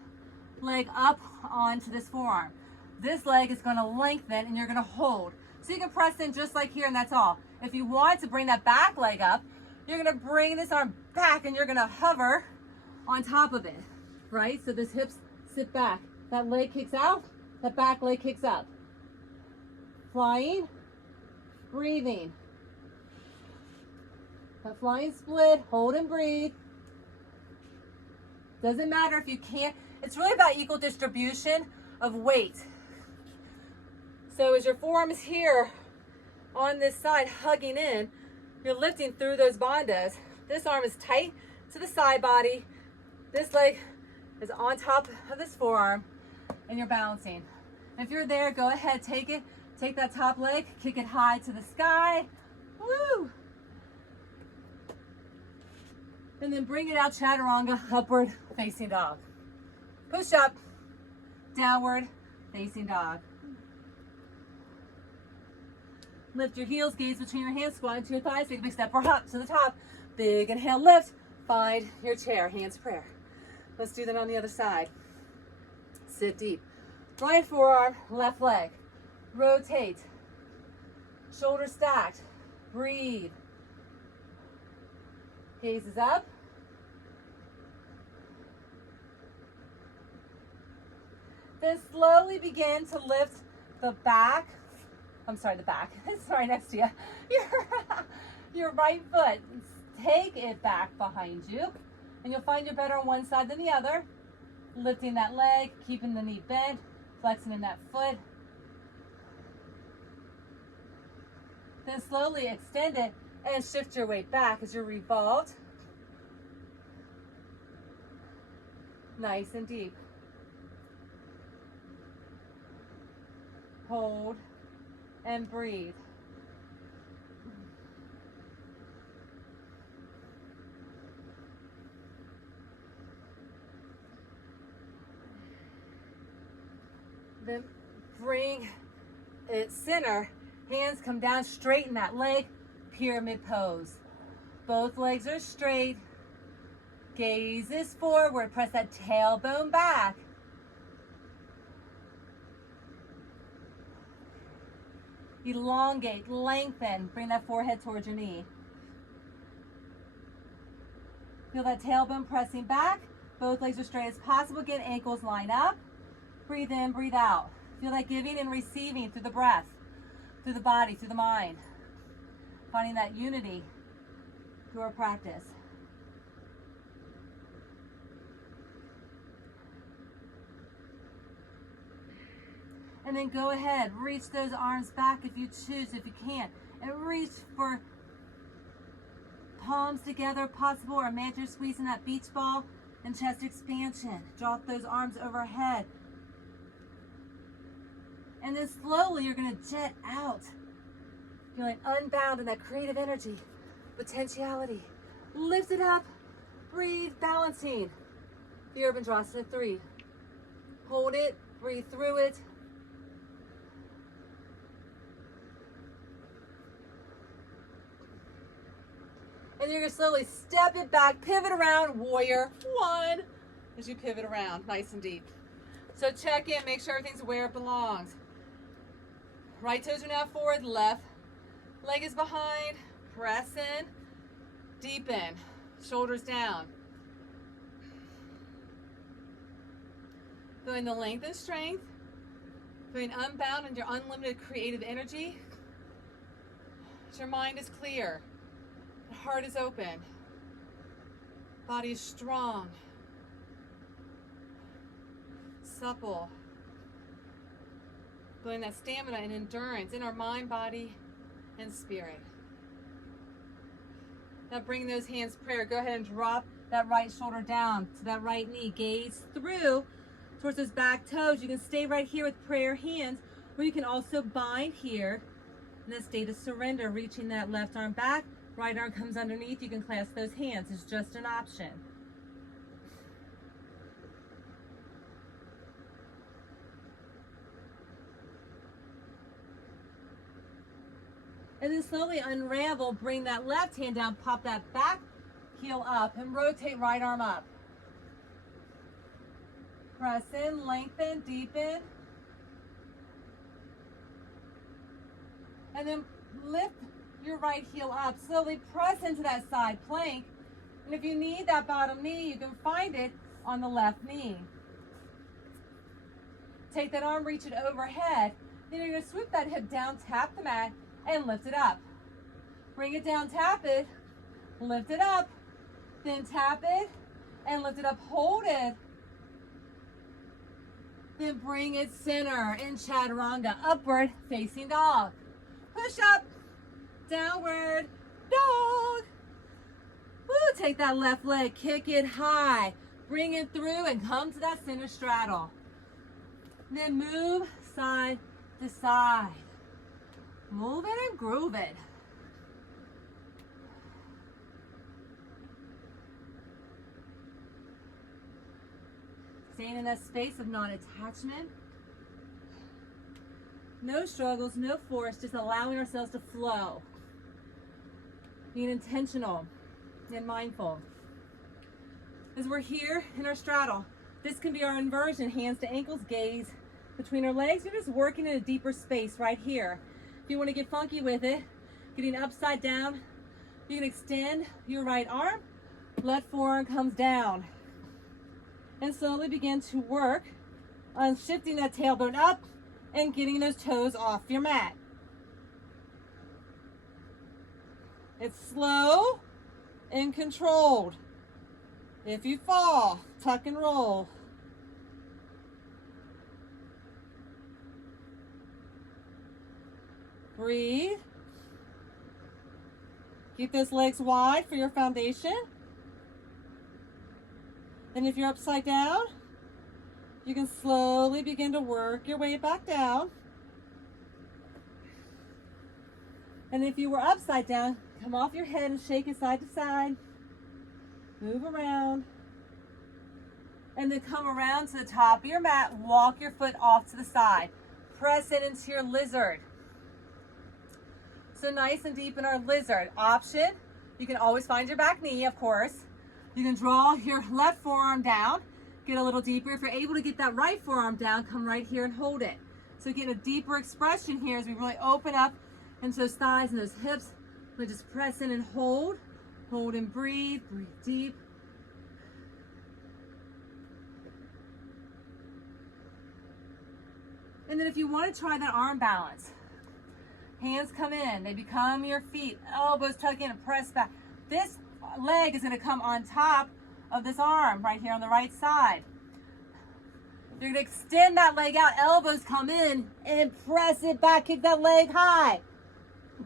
leg up onto this forearm. This leg is going to lengthen and you're going to hold. So you can press in just like here, and that's all. If you want to bring that back leg up, you're going to bring this arm back and you're going to hover on top of it, right? So this hips sit back. That leg kicks out, that back leg kicks up. Flying, breathing. That flying split, hold and breathe. Doesn't matter if you can't. It's really about equal distribution of weight. So as your forearm is here on this side hugging in, you're lifting through those bandhas. This arm is tight to the side body. This leg is on top of this forearm and you're balancing. If you're there, go ahead, take it. Take that top leg, kick it high to the sky. Woo! And then bring it out, chaturanga, upward facing dog. Push up, downward facing dog. Lift your heels, gaze between your hands, squat into your thighs, take a big step up to the top. Big inhale, lift, find your chair, hands prayer. Let's do that on the other side. Sit deep. Right forearm, left leg. Rotate. Shoulders stacked. Breathe. Gaze is up. Then slowly begin to lift the back. I'm sorry, the back. Sorry, next to you. Your right foot. Take it back behind you. And you'll find you're better on one side than the other. Lifting that leg, keeping the knee bent, flexing in that foot. Then slowly extend it and shift your weight back as you're revolved. Nice and deep. Hold and breathe. Then bring it center. Hands come down, straighten that leg, pyramid pose. Both legs are straight. Gaze is forward. Press that tailbone back. Elongate, lengthen. Bring that forehead towards your knee. Feel that tailbone pressing back. Both legs are straight as possible. Get ankles line up. Breathe in, breathe out. Feel that giving and receiving through the breath, through the body, through the mind. Finding that unity through our practice. And then go ahead, reach those arms back if you choose, if you can. And reach for palms together, possible, or imagine squeezing that beach ball and chest expansion. Drop those arms overhead. And then slowly you're going to jet out. Feeling unbound in that creative energy, potentiality. Lift it up, breathe, balancing. Virabhadrasana 3. Hold it, breathe through it. And you're going to slowly step it back, pivot around, warrior 1, as you pivot around, nice and deep. So check in, make sure everything's where it belongs. Right toes are now forward, left leg is behind, press in, deepen, shoulders down. Feeling the length and strength, feeling unbound in your unlimited creative energy. Your mind is clear, the heart is open, body is strong, supple. Feeling that stamina and endurance in our mind, body, and spirit. Now bring those hands prayer. Go ahead and drop that right shoulder down to that right knee. Gaze through towards those back toes. You can stay right here with prayer hands, or you can also bind here in that state of surrender, reaching that left arm back, right arm comes underneath. You can clasp those hands. It's just an option. And then slowly unravel, bring that left hand down, pop that back heel up, and rotate right arm up. Press in, lengthen, deepen. And then lift your right heel up. Slowly press into that side plank. And if you need that bottom knee, you can find it on the left knee. Take that arm, reach it overhead. Then you're going to swoop that hip down, tap the mat, and lift it up. Bring it down, tap it, lift it up, then tap it, and lift it up, hold it. Then bring it center in chaturanga, upward facing dog. Push up, downward dog. Woo, take that left leg, kick it high, bring it through and come to that center straddle. Then move side to side. Move it and groove it. Staying in that space of non-attachment. No struggles, no force, just allowing ourselves to flow. Being intentional and mindful. As we're here in our straddle, this can be our inversion, hands to ankles, gaze between our legs. You're just working in a deeper space right here. If you want to get funky with it, getting upside down, you can extend your right arm, left forearm comes down. And slowly begin to work on shifting that tailbone up and getting those toes off your mat. It's slow and controlled. If you fall, tuck and roll. Breathe. Keep those legs wide for your foundation. And if you're upside down, you can slowly begin to work your way back down. And if you were upside down, come off your head and shake it side to side. Move around. And then come around to the top of your mat. Walk your foot off to the side. Press it into your lizard. So nice and deep in our lizard. Option, you can always find your back knee, of course. You can draw your left forearm down, get a little deeper. If you're able to get that right forearm down, come right here and hold it. So get a deeper expression here as we really open up into those thighs and those hips. We just press in and hold and breathe deep. And then if you want to try that arm balance, hands come in, they become your feet, elbows tuck in and press back. This leg is going to come on top of this arm right here on the right side. You're going to extend that leg out, elbows come in and press it back, kick that leg high.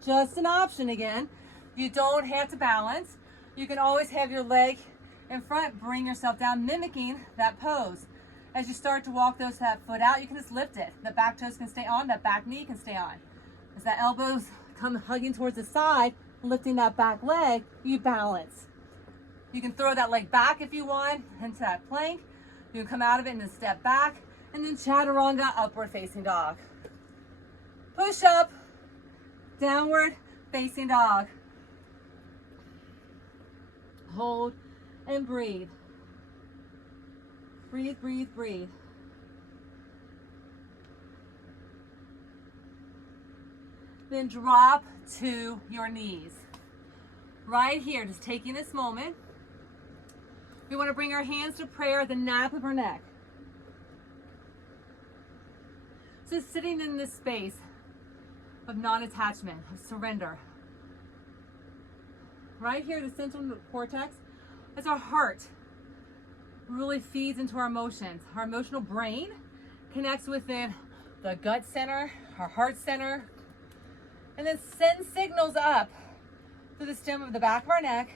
Just an option again. You don't have to balance. You can always have your leg in front, bring yourself down, mimicking that pose. As you start to walk that foot out, you can just lift it. The back toes can stay on, that back knee can stay on. As that elbows come hugging towards the side, lifting that back leg, you balance. You can throw that leg back if you want into that plank. You come out of it and then step back, and then chaturanga, upward facing dog. Push up, downward facing dog. Hold and breathe. Breathe, breathe, breathe. Then drop to your knees. Right here, just taking this moment. We want to bring our hands to prayer at the nape of our neck. So sitting in this space of non-attachment, of surrender. Right here, the central cortex, that's our heart. Really feeds into our emotions. Our emotional brain connects within the gut center, our heart center, and then sends signals up through the stem of the back of our neck,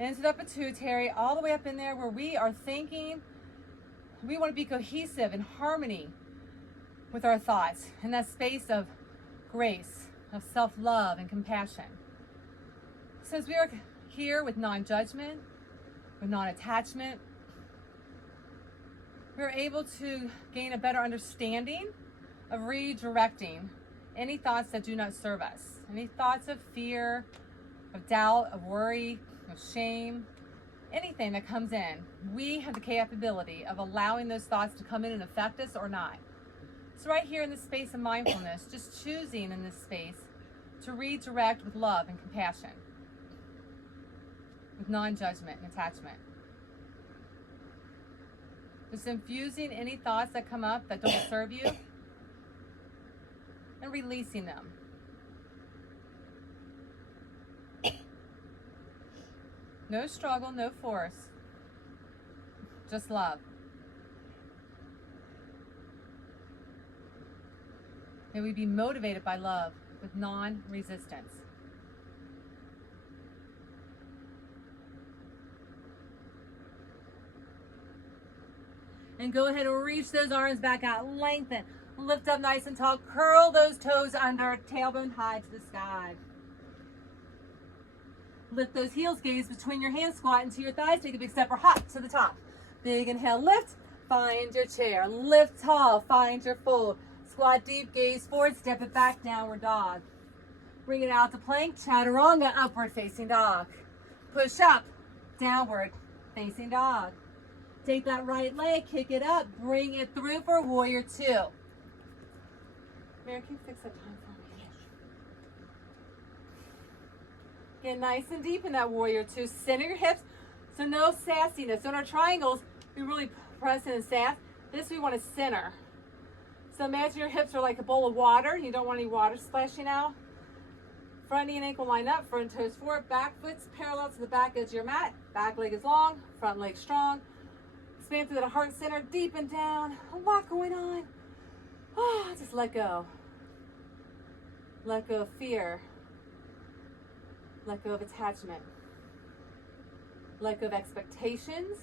into the pituitary, all the way up in there where we are thinking. We want to be cohesive and harmony with our thoughts in that space of grace, of self-love and compassion. Since we are here with non-judgment, with non-attachment, we're able to gain a better understanding of redirecting any thoughts that do not serve us. Any thoughts of fear, of doubt, of worry, of shame, anything that comes in, we have the capability of allowing those thoughts to come in and affect us or not. So right here in this space of mindfulness, just choosing in this space to redirect with love and compassion, with non-judgment and attachment. Just infusing any thoughts that come up that don't serve you and releasing them. No struggle, no force, just love. May we be motivated by love with non-resistance. And go ahead and reach those arms back out, lengthen, lift up nice and tall, curl those toes under, tailbone high to the sky. Lift those heels, gaze between your hands, squat into your thighs, take a big step or hop to the top. Big inhale, lift, find your chair. Lift tall, find your fold. Squat deep, gaze forward, step it back, downward dog. Bring it out to plank, chaturanga, upward facing dog. Push up, downward facing dog. Take that right leg, kick it up, bring it through for warrior two. Mary, can you fix that time for me? Get nice and deep in that warrior two. Center your hips, so no sassiness. So in our triangles, we really press in and sass. This we want to center. So imagine your hips are like a bowl of water. You don't want any water splashing out. Front knee and ankle line up, front toes forward, back foot's parallel to the back edge of your mat. Back leg is long, front leg strong. Expand through the heart center, deep and down. A lot going on. Oh, just let go. Let go of fear. Let go of attachment. Let go of expectations.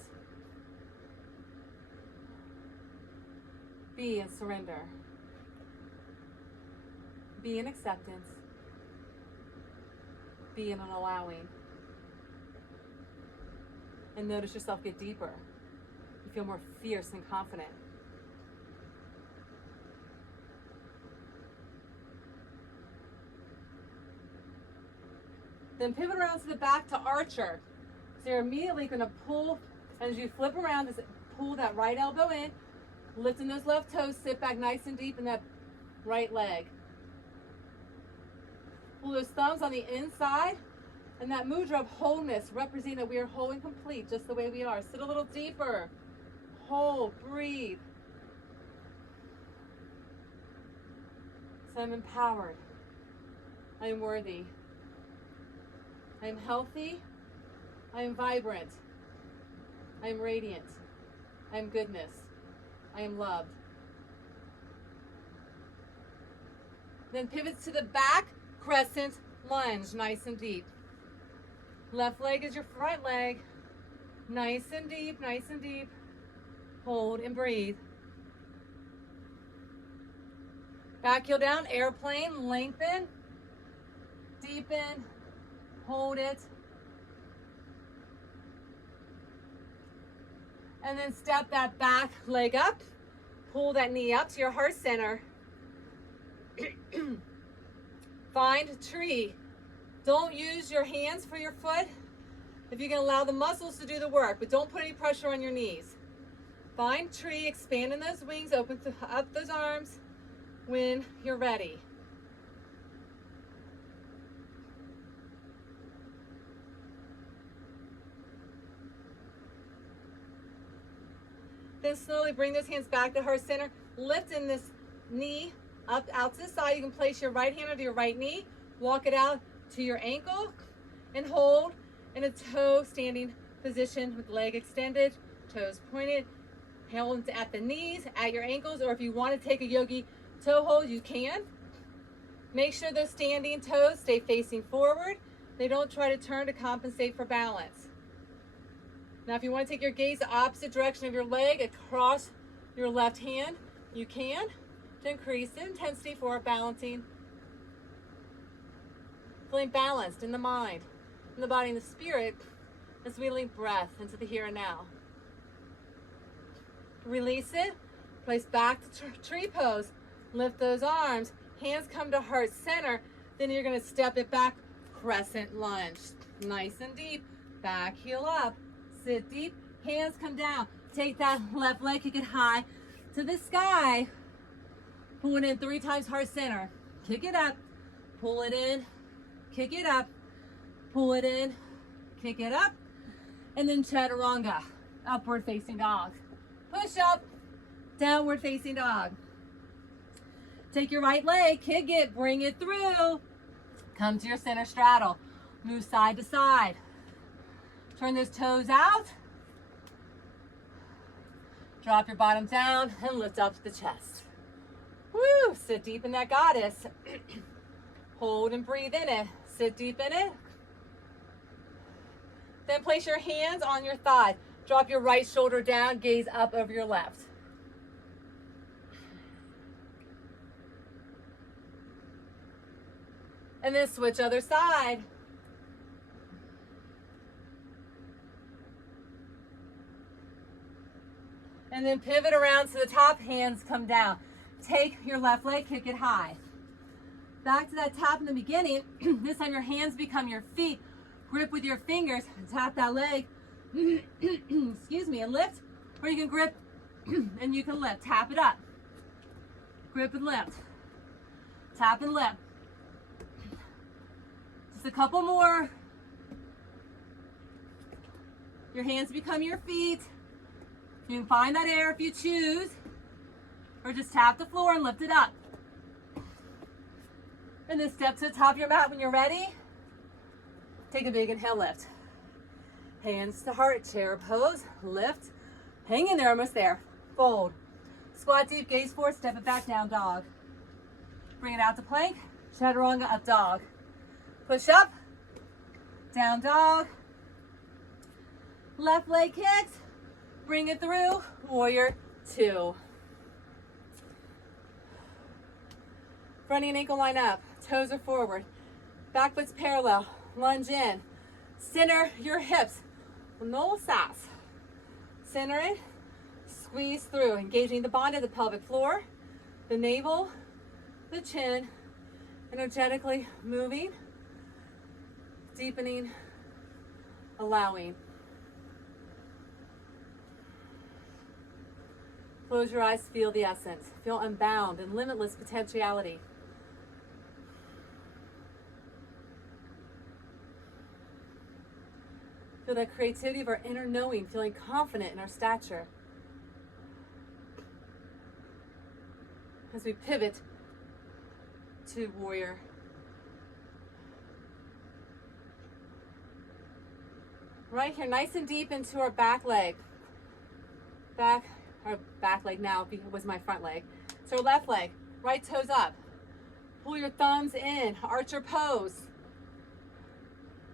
Be in surrender. Be in acceptance. Be in an allowing. And notice yourself get deeper. You feel more fierce and confident. Then pivot around to the back to archer. So you're immediately going to pull, as you flip around, just pull that right elbow in, lifting those left toes, sit back nice and deep in that right leg. Pull those thumbs on the inside, and that mudra of wholeness, representing that we are whole and complete, just the way we are. Sit a little deeper. Hold, breathe. So I'm empowered. I am worthy. I am healthy. I am vibrant. I am radiant. I am goodness. I am loved. Then pivots to the back, crescent lunge, nice and deep. Left leg is your front leg. Nice and deep, nice and deep. Hold and breathe. Back heel down, airplane, lengthen, deepen, hold it. And then step that back leg up. Pull that knee up to your heart center. Find a tree. Don't use your hands for your foot if you can allow the muscles to do the work, but don't put any pressure on your knees. Find tree, expand in those wings, open up those arms when you're ready. Then slowly bring those hands back to heart center. Lift in this knee up out to the side. You can place your right hand under your right knee. Walk it out to your ankle and hold in a toe standing position with leg extended, toes pointed. Hold at the knees, at your ankles, or if you want to take a yogi toe hold, you can. Make sure those standing toes stay facing forward. They don't try to turn to compensate for balance. Now, if you want to take your gaze the opposite direction of your leg across your left hand, you can to increase the intensity for balancing. Feeling balanced in the mind, in the body, and the spirit as we lead breath into the here and now. Release it, place back to tree pose, lift those arms, hands come to heart center, then you're going to step it back, crescent lunge. Nice and deep, back heel up. Sit deep, hands come down. Take that left leg, kick it high to the sky. Pull it in 3 times heart center. Kick it up, pull it in, kick it up, pull it in, kick it up, and then chaturanga, upward facing dog. Push up, downward facing dog. Take your right leg, kick it, bring it through. Come to your center straddle. Move side to side. Turn those toes out. Drop your bottom down and lift up the chest. Woo! Sit deep in that goddess. Hold and breathe in it. Sit deep in it. Then place your hands on your thigh. Drop your right shoulder down, gaze up over your left. And then switch other side. And then pivot around to the top, hands come down. Take your left leg, kick it high. Back to that tap in the beginning. This time your hands become your feet. Grip with your fingers, tap that leg. Excuse me, and lift. Or you can grip and you can lift. Tap it up. Grip and lift. Tap and lift. Just a couple more. Your hands become your feet. You can find that air if you choose, or just tap the floor and lift it up. And then step to the top of your mat when you're ready. Take a big inhale, lift. Hands to heart, chair pose, lift. Hang in there, almost there. Fold. Squat deep, gaze forward, step it back down, dog. Bring it out to plank, chaturanga, up dog. Push up, down dog. Left leg kicks. Bring it through, warrior 2. Front knee and ankle line up, toes are forward. Back foot's parallel, lunge in. Center your hips, no sass. Center it, squeeze through, engaging the bond of the pelvic floor, the navel, the chin, energetically moving, deepening, allowing. Close your eyes, feel the essence. Feel unbound and limitless potentiality. Feel that creativity of our inner knowing, feeling confident in our stature. As we pivot to warrior. Right here, nice and deep into our back leg. Our back leg now was my front leg. So left leg, right toes up. Pull your thumbs in, archer pose.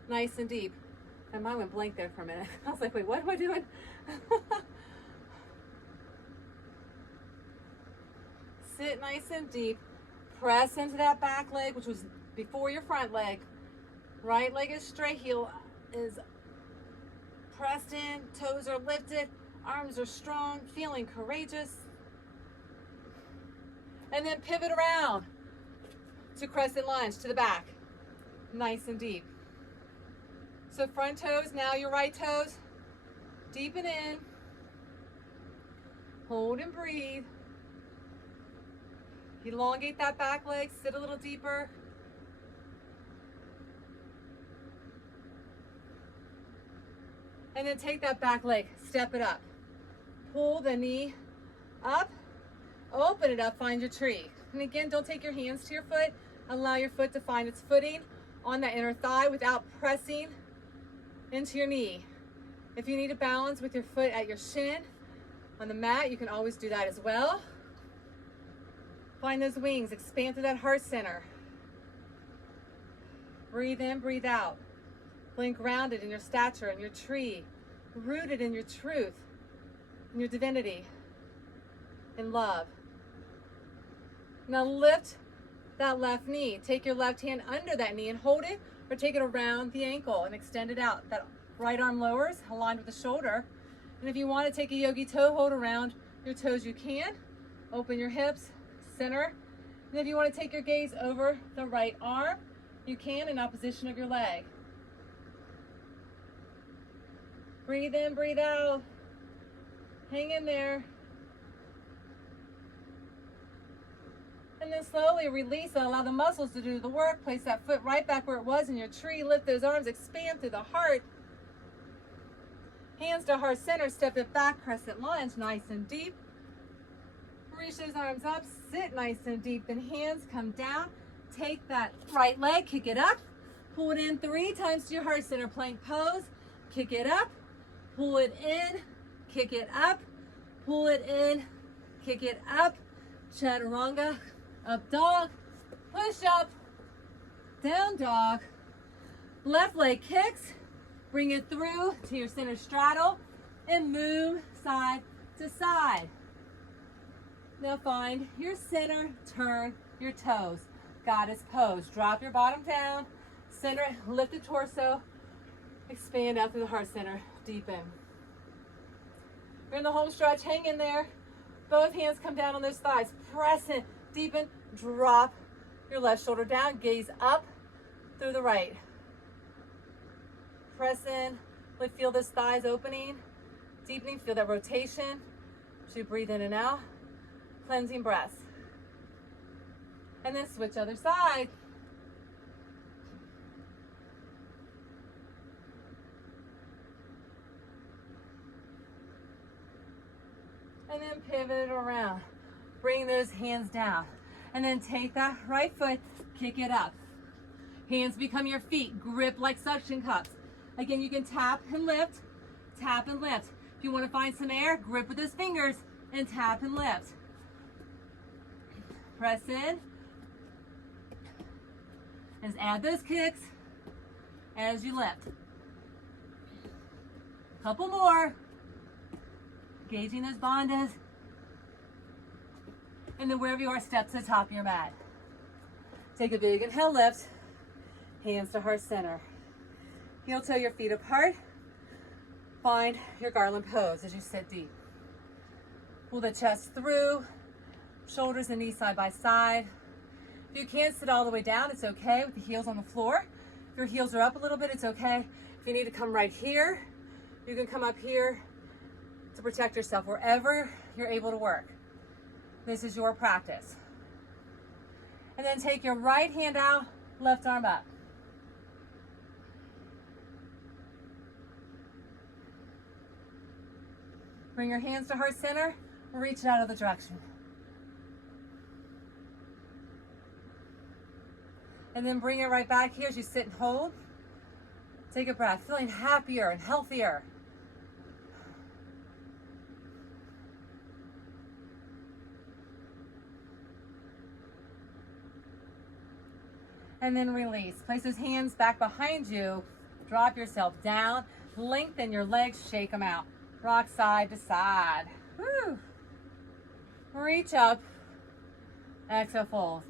Nice and deep. And mine went blank there for a minute. I was like, wait, what am I doing? Sit nice and deep. Press into that back leg, which was before your front leg. Right leg is straight, heel is pressed in, toes are lifted. Arms are strong, feeling courageous. And then pivot around to crescent lunge to the back. Nice and deep. So front toes, now your right toes. Deepen in. Hold and breathe. Elongate that back leg, sit a little deeper. And then take that back leg, step it up. Pull the knee up, open it up, find your tree. And again, don't take your hands to your foot. Allow your foot to find its footing on that inner thigh without pressing into your knee. If you need a balance with your foot at your shin on the mat, you can always do that as well. Find those wings, expand to that heart center. Breathe in, breathe out. Feeling grounded in your stature, in your tree, rooted in your truth, in your divinity, in love. Now lift that left knee. Take your left hand under that knee and hold it, or take it around the ankle and extend it out. That right arm lowers, aligned with the shoulder. And if you want to take a yogi toe hold around your toes, you can. Open your hips, center. And if you want to take your gaze over the right arm, you can in opposition of your leg. Breathe in, breathe out. Hang in there. And then slowly release and allow the muscles to do the work. Place that foot right back where it was in your tree. Lift those arms, expand through the heart. Hands to heart center, step it back, crescent lunge, nice and deep. Reach those arms up, sit nice and deep. Then hands come down. Take that right leg, kick it up. Pull it in 3 times to your heart center, plank pose. Kick it up, pull it in, kick it up, pull it in, kick it up. Chaturanga, up dog, push up, down dog. Left leg kicks, bring it through to your center straddle and move side to side. Now find your center, turn your toes. Goddess pose. Drop your bottom down, center it, lift the torso, expand out through the heart center, deepen. You're in the home stretch, hang in there. Both hands come down on those thighs. Press in, deepen, drop your left shoulder down, gaze up through the right. Press in, feel those thighs opening, deepening, feel that rotation. As you breathe in and out, cleansing breaths. And then switch other side. And then pivot around. Bring those hands down. And then take that right foot, kick it up. Hands become your feet. Grip like suction cups. Again, you can tap and lift, tap and lift. If you want to find some air, grip with those fingers and tap and lift. Press in. And add those kicks as you lift. Couple more. Engaging those bandhas. And then wherever you are, step to the top of your mat. Take a big inhale, lift. Hands to heart center. Heel toe your feet apart. Find your garland pose as you sit deep. Pull the chest through. Shoulders and knees side by side. If you can't sit all the way down, it's okay with the heels on the floor. If your heels are up a little bit, it's okay. If you need to come right here, you can come up here to protect yourself wherever you're able to work. This is your practice. And then take your right hand out, left arm up. Bring your hands to heart center, reach it out of the direction. And then bring it right back here as you sit and hold. Take a breath, feeling happier and healthier. And then release. Place those hands back behind you. Drop yourself down. Lengthen your legs, shake them out. Rock side to side. Woo. Reach up. Exhale, fold.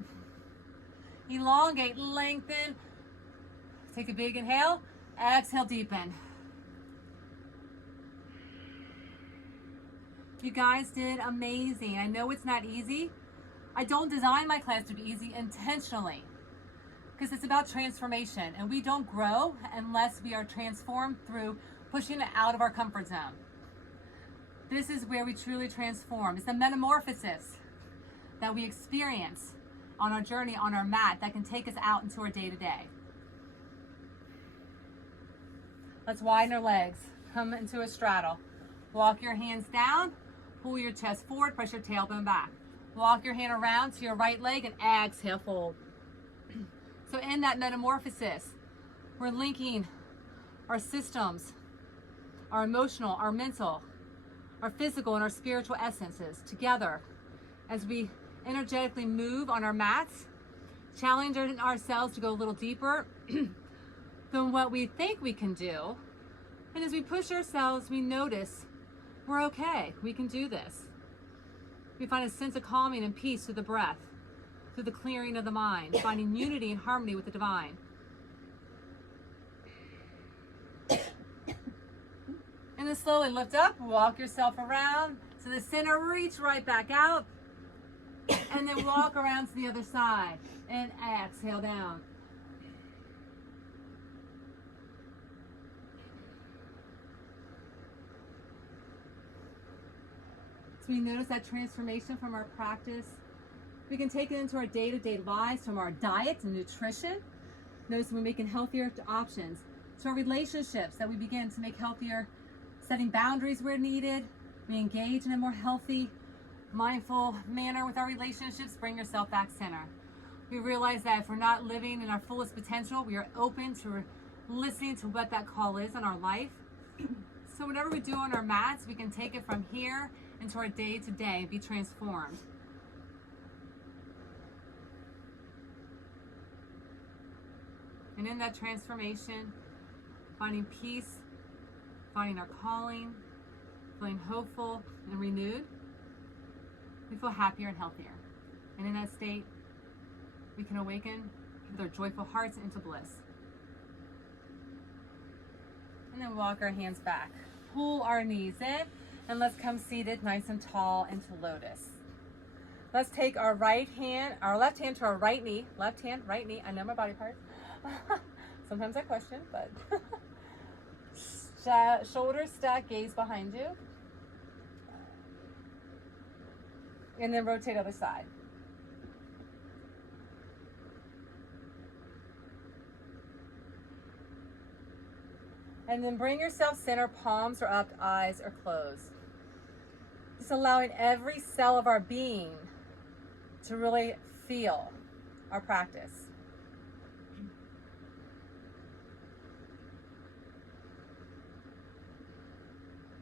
Elongate, lengthen. Take a big inhale. Exhale, deepen. You guys did amazing. I know it's not easy. I don't design my class to be easy intentionally because it's about transformation, and we don't grow unless we are transformed through pushing it out of our comfort zone. This is where we truly transform. It's the metamorphosis that we experience on our journey on our mat that can take us out into our day-to-day. Let's widen our legs. Come into a straddle. Walk your hands down. Pull your chest forward. Press your tailbone back. Walk your hand around to your right leg and exhale, fold. So in that metamorphosis, we're linking our systems, our emotional, our mental, our physical, and our spiritual essences together as we energetically move on our mats, challenging ourselves to go a little deeper than what we think we can do. And as we push ourselves, we notice we're okay. We can do this. We find a sense of calming and peace through the breath, through the clearing of the mind, finding unity and harmony with the divine. And then slowly lift up, walk yourself around to the center, reach right back out, and then walk around to the other side and exhale down. So we notice that transformation from our practice. We can take it into our day-to-day lives, from our diet and nutrition. Notice we're making healthier options. To our relationships, that we begin to make healthier, setting boundaries where needed. We engage in a more healthy, mindful manner with our relationships. Bring yourself back center. We realize that if we're not living in our fullest potential, we are open to listening to what that call is in our life. So whatever we do on our mats, we can take it from here into our day-to-day and be transformed. And in that transformation, finding peace, finding our calling, feeling hopeful and renewed, we feel happier and healthier. And in that state, we can awaken with our joyful hearts into bliss. And then walk our hands back. Pull our knees in, and let's come seated nice and tall into lotus. Let's take our left hand to our right knee. Left hand, right knee. I know my body parts. Sometimes I question, but shoulders stack, gaze behind you. And then rotate other side. And then bring yourself center, palms are up, eyes are closed. Just allowing every cell of our being to really feel our practice.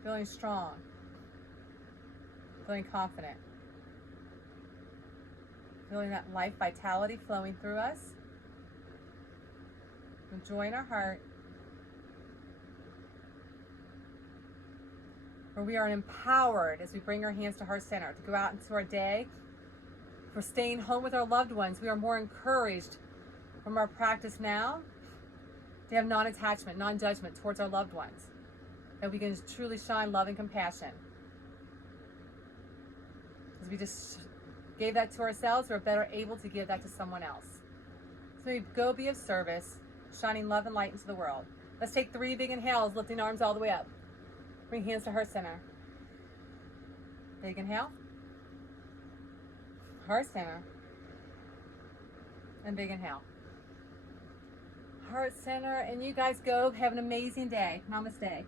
Feeling strong, feeling confident, feeling that life vitality flowing through us, with joy in our heart, where we are empowered as we bring our hands to heart center to go out into our day. If we're staying home with our loved ones, we are more encouraged from our practice now to have non-attachment, non-judgment towards our loved ones, that we can truly shine love and compassion. As we just gave that to ourselves, we're better able to give that to someone else. So we go be of service, shining love and light into the world. Let's take 3 big inhales, lifting arms all the way up. Bring hands to heart center. Big inhale. Heart center. And big inhale. Heart center, and you guys go have an amazing day. Namaste.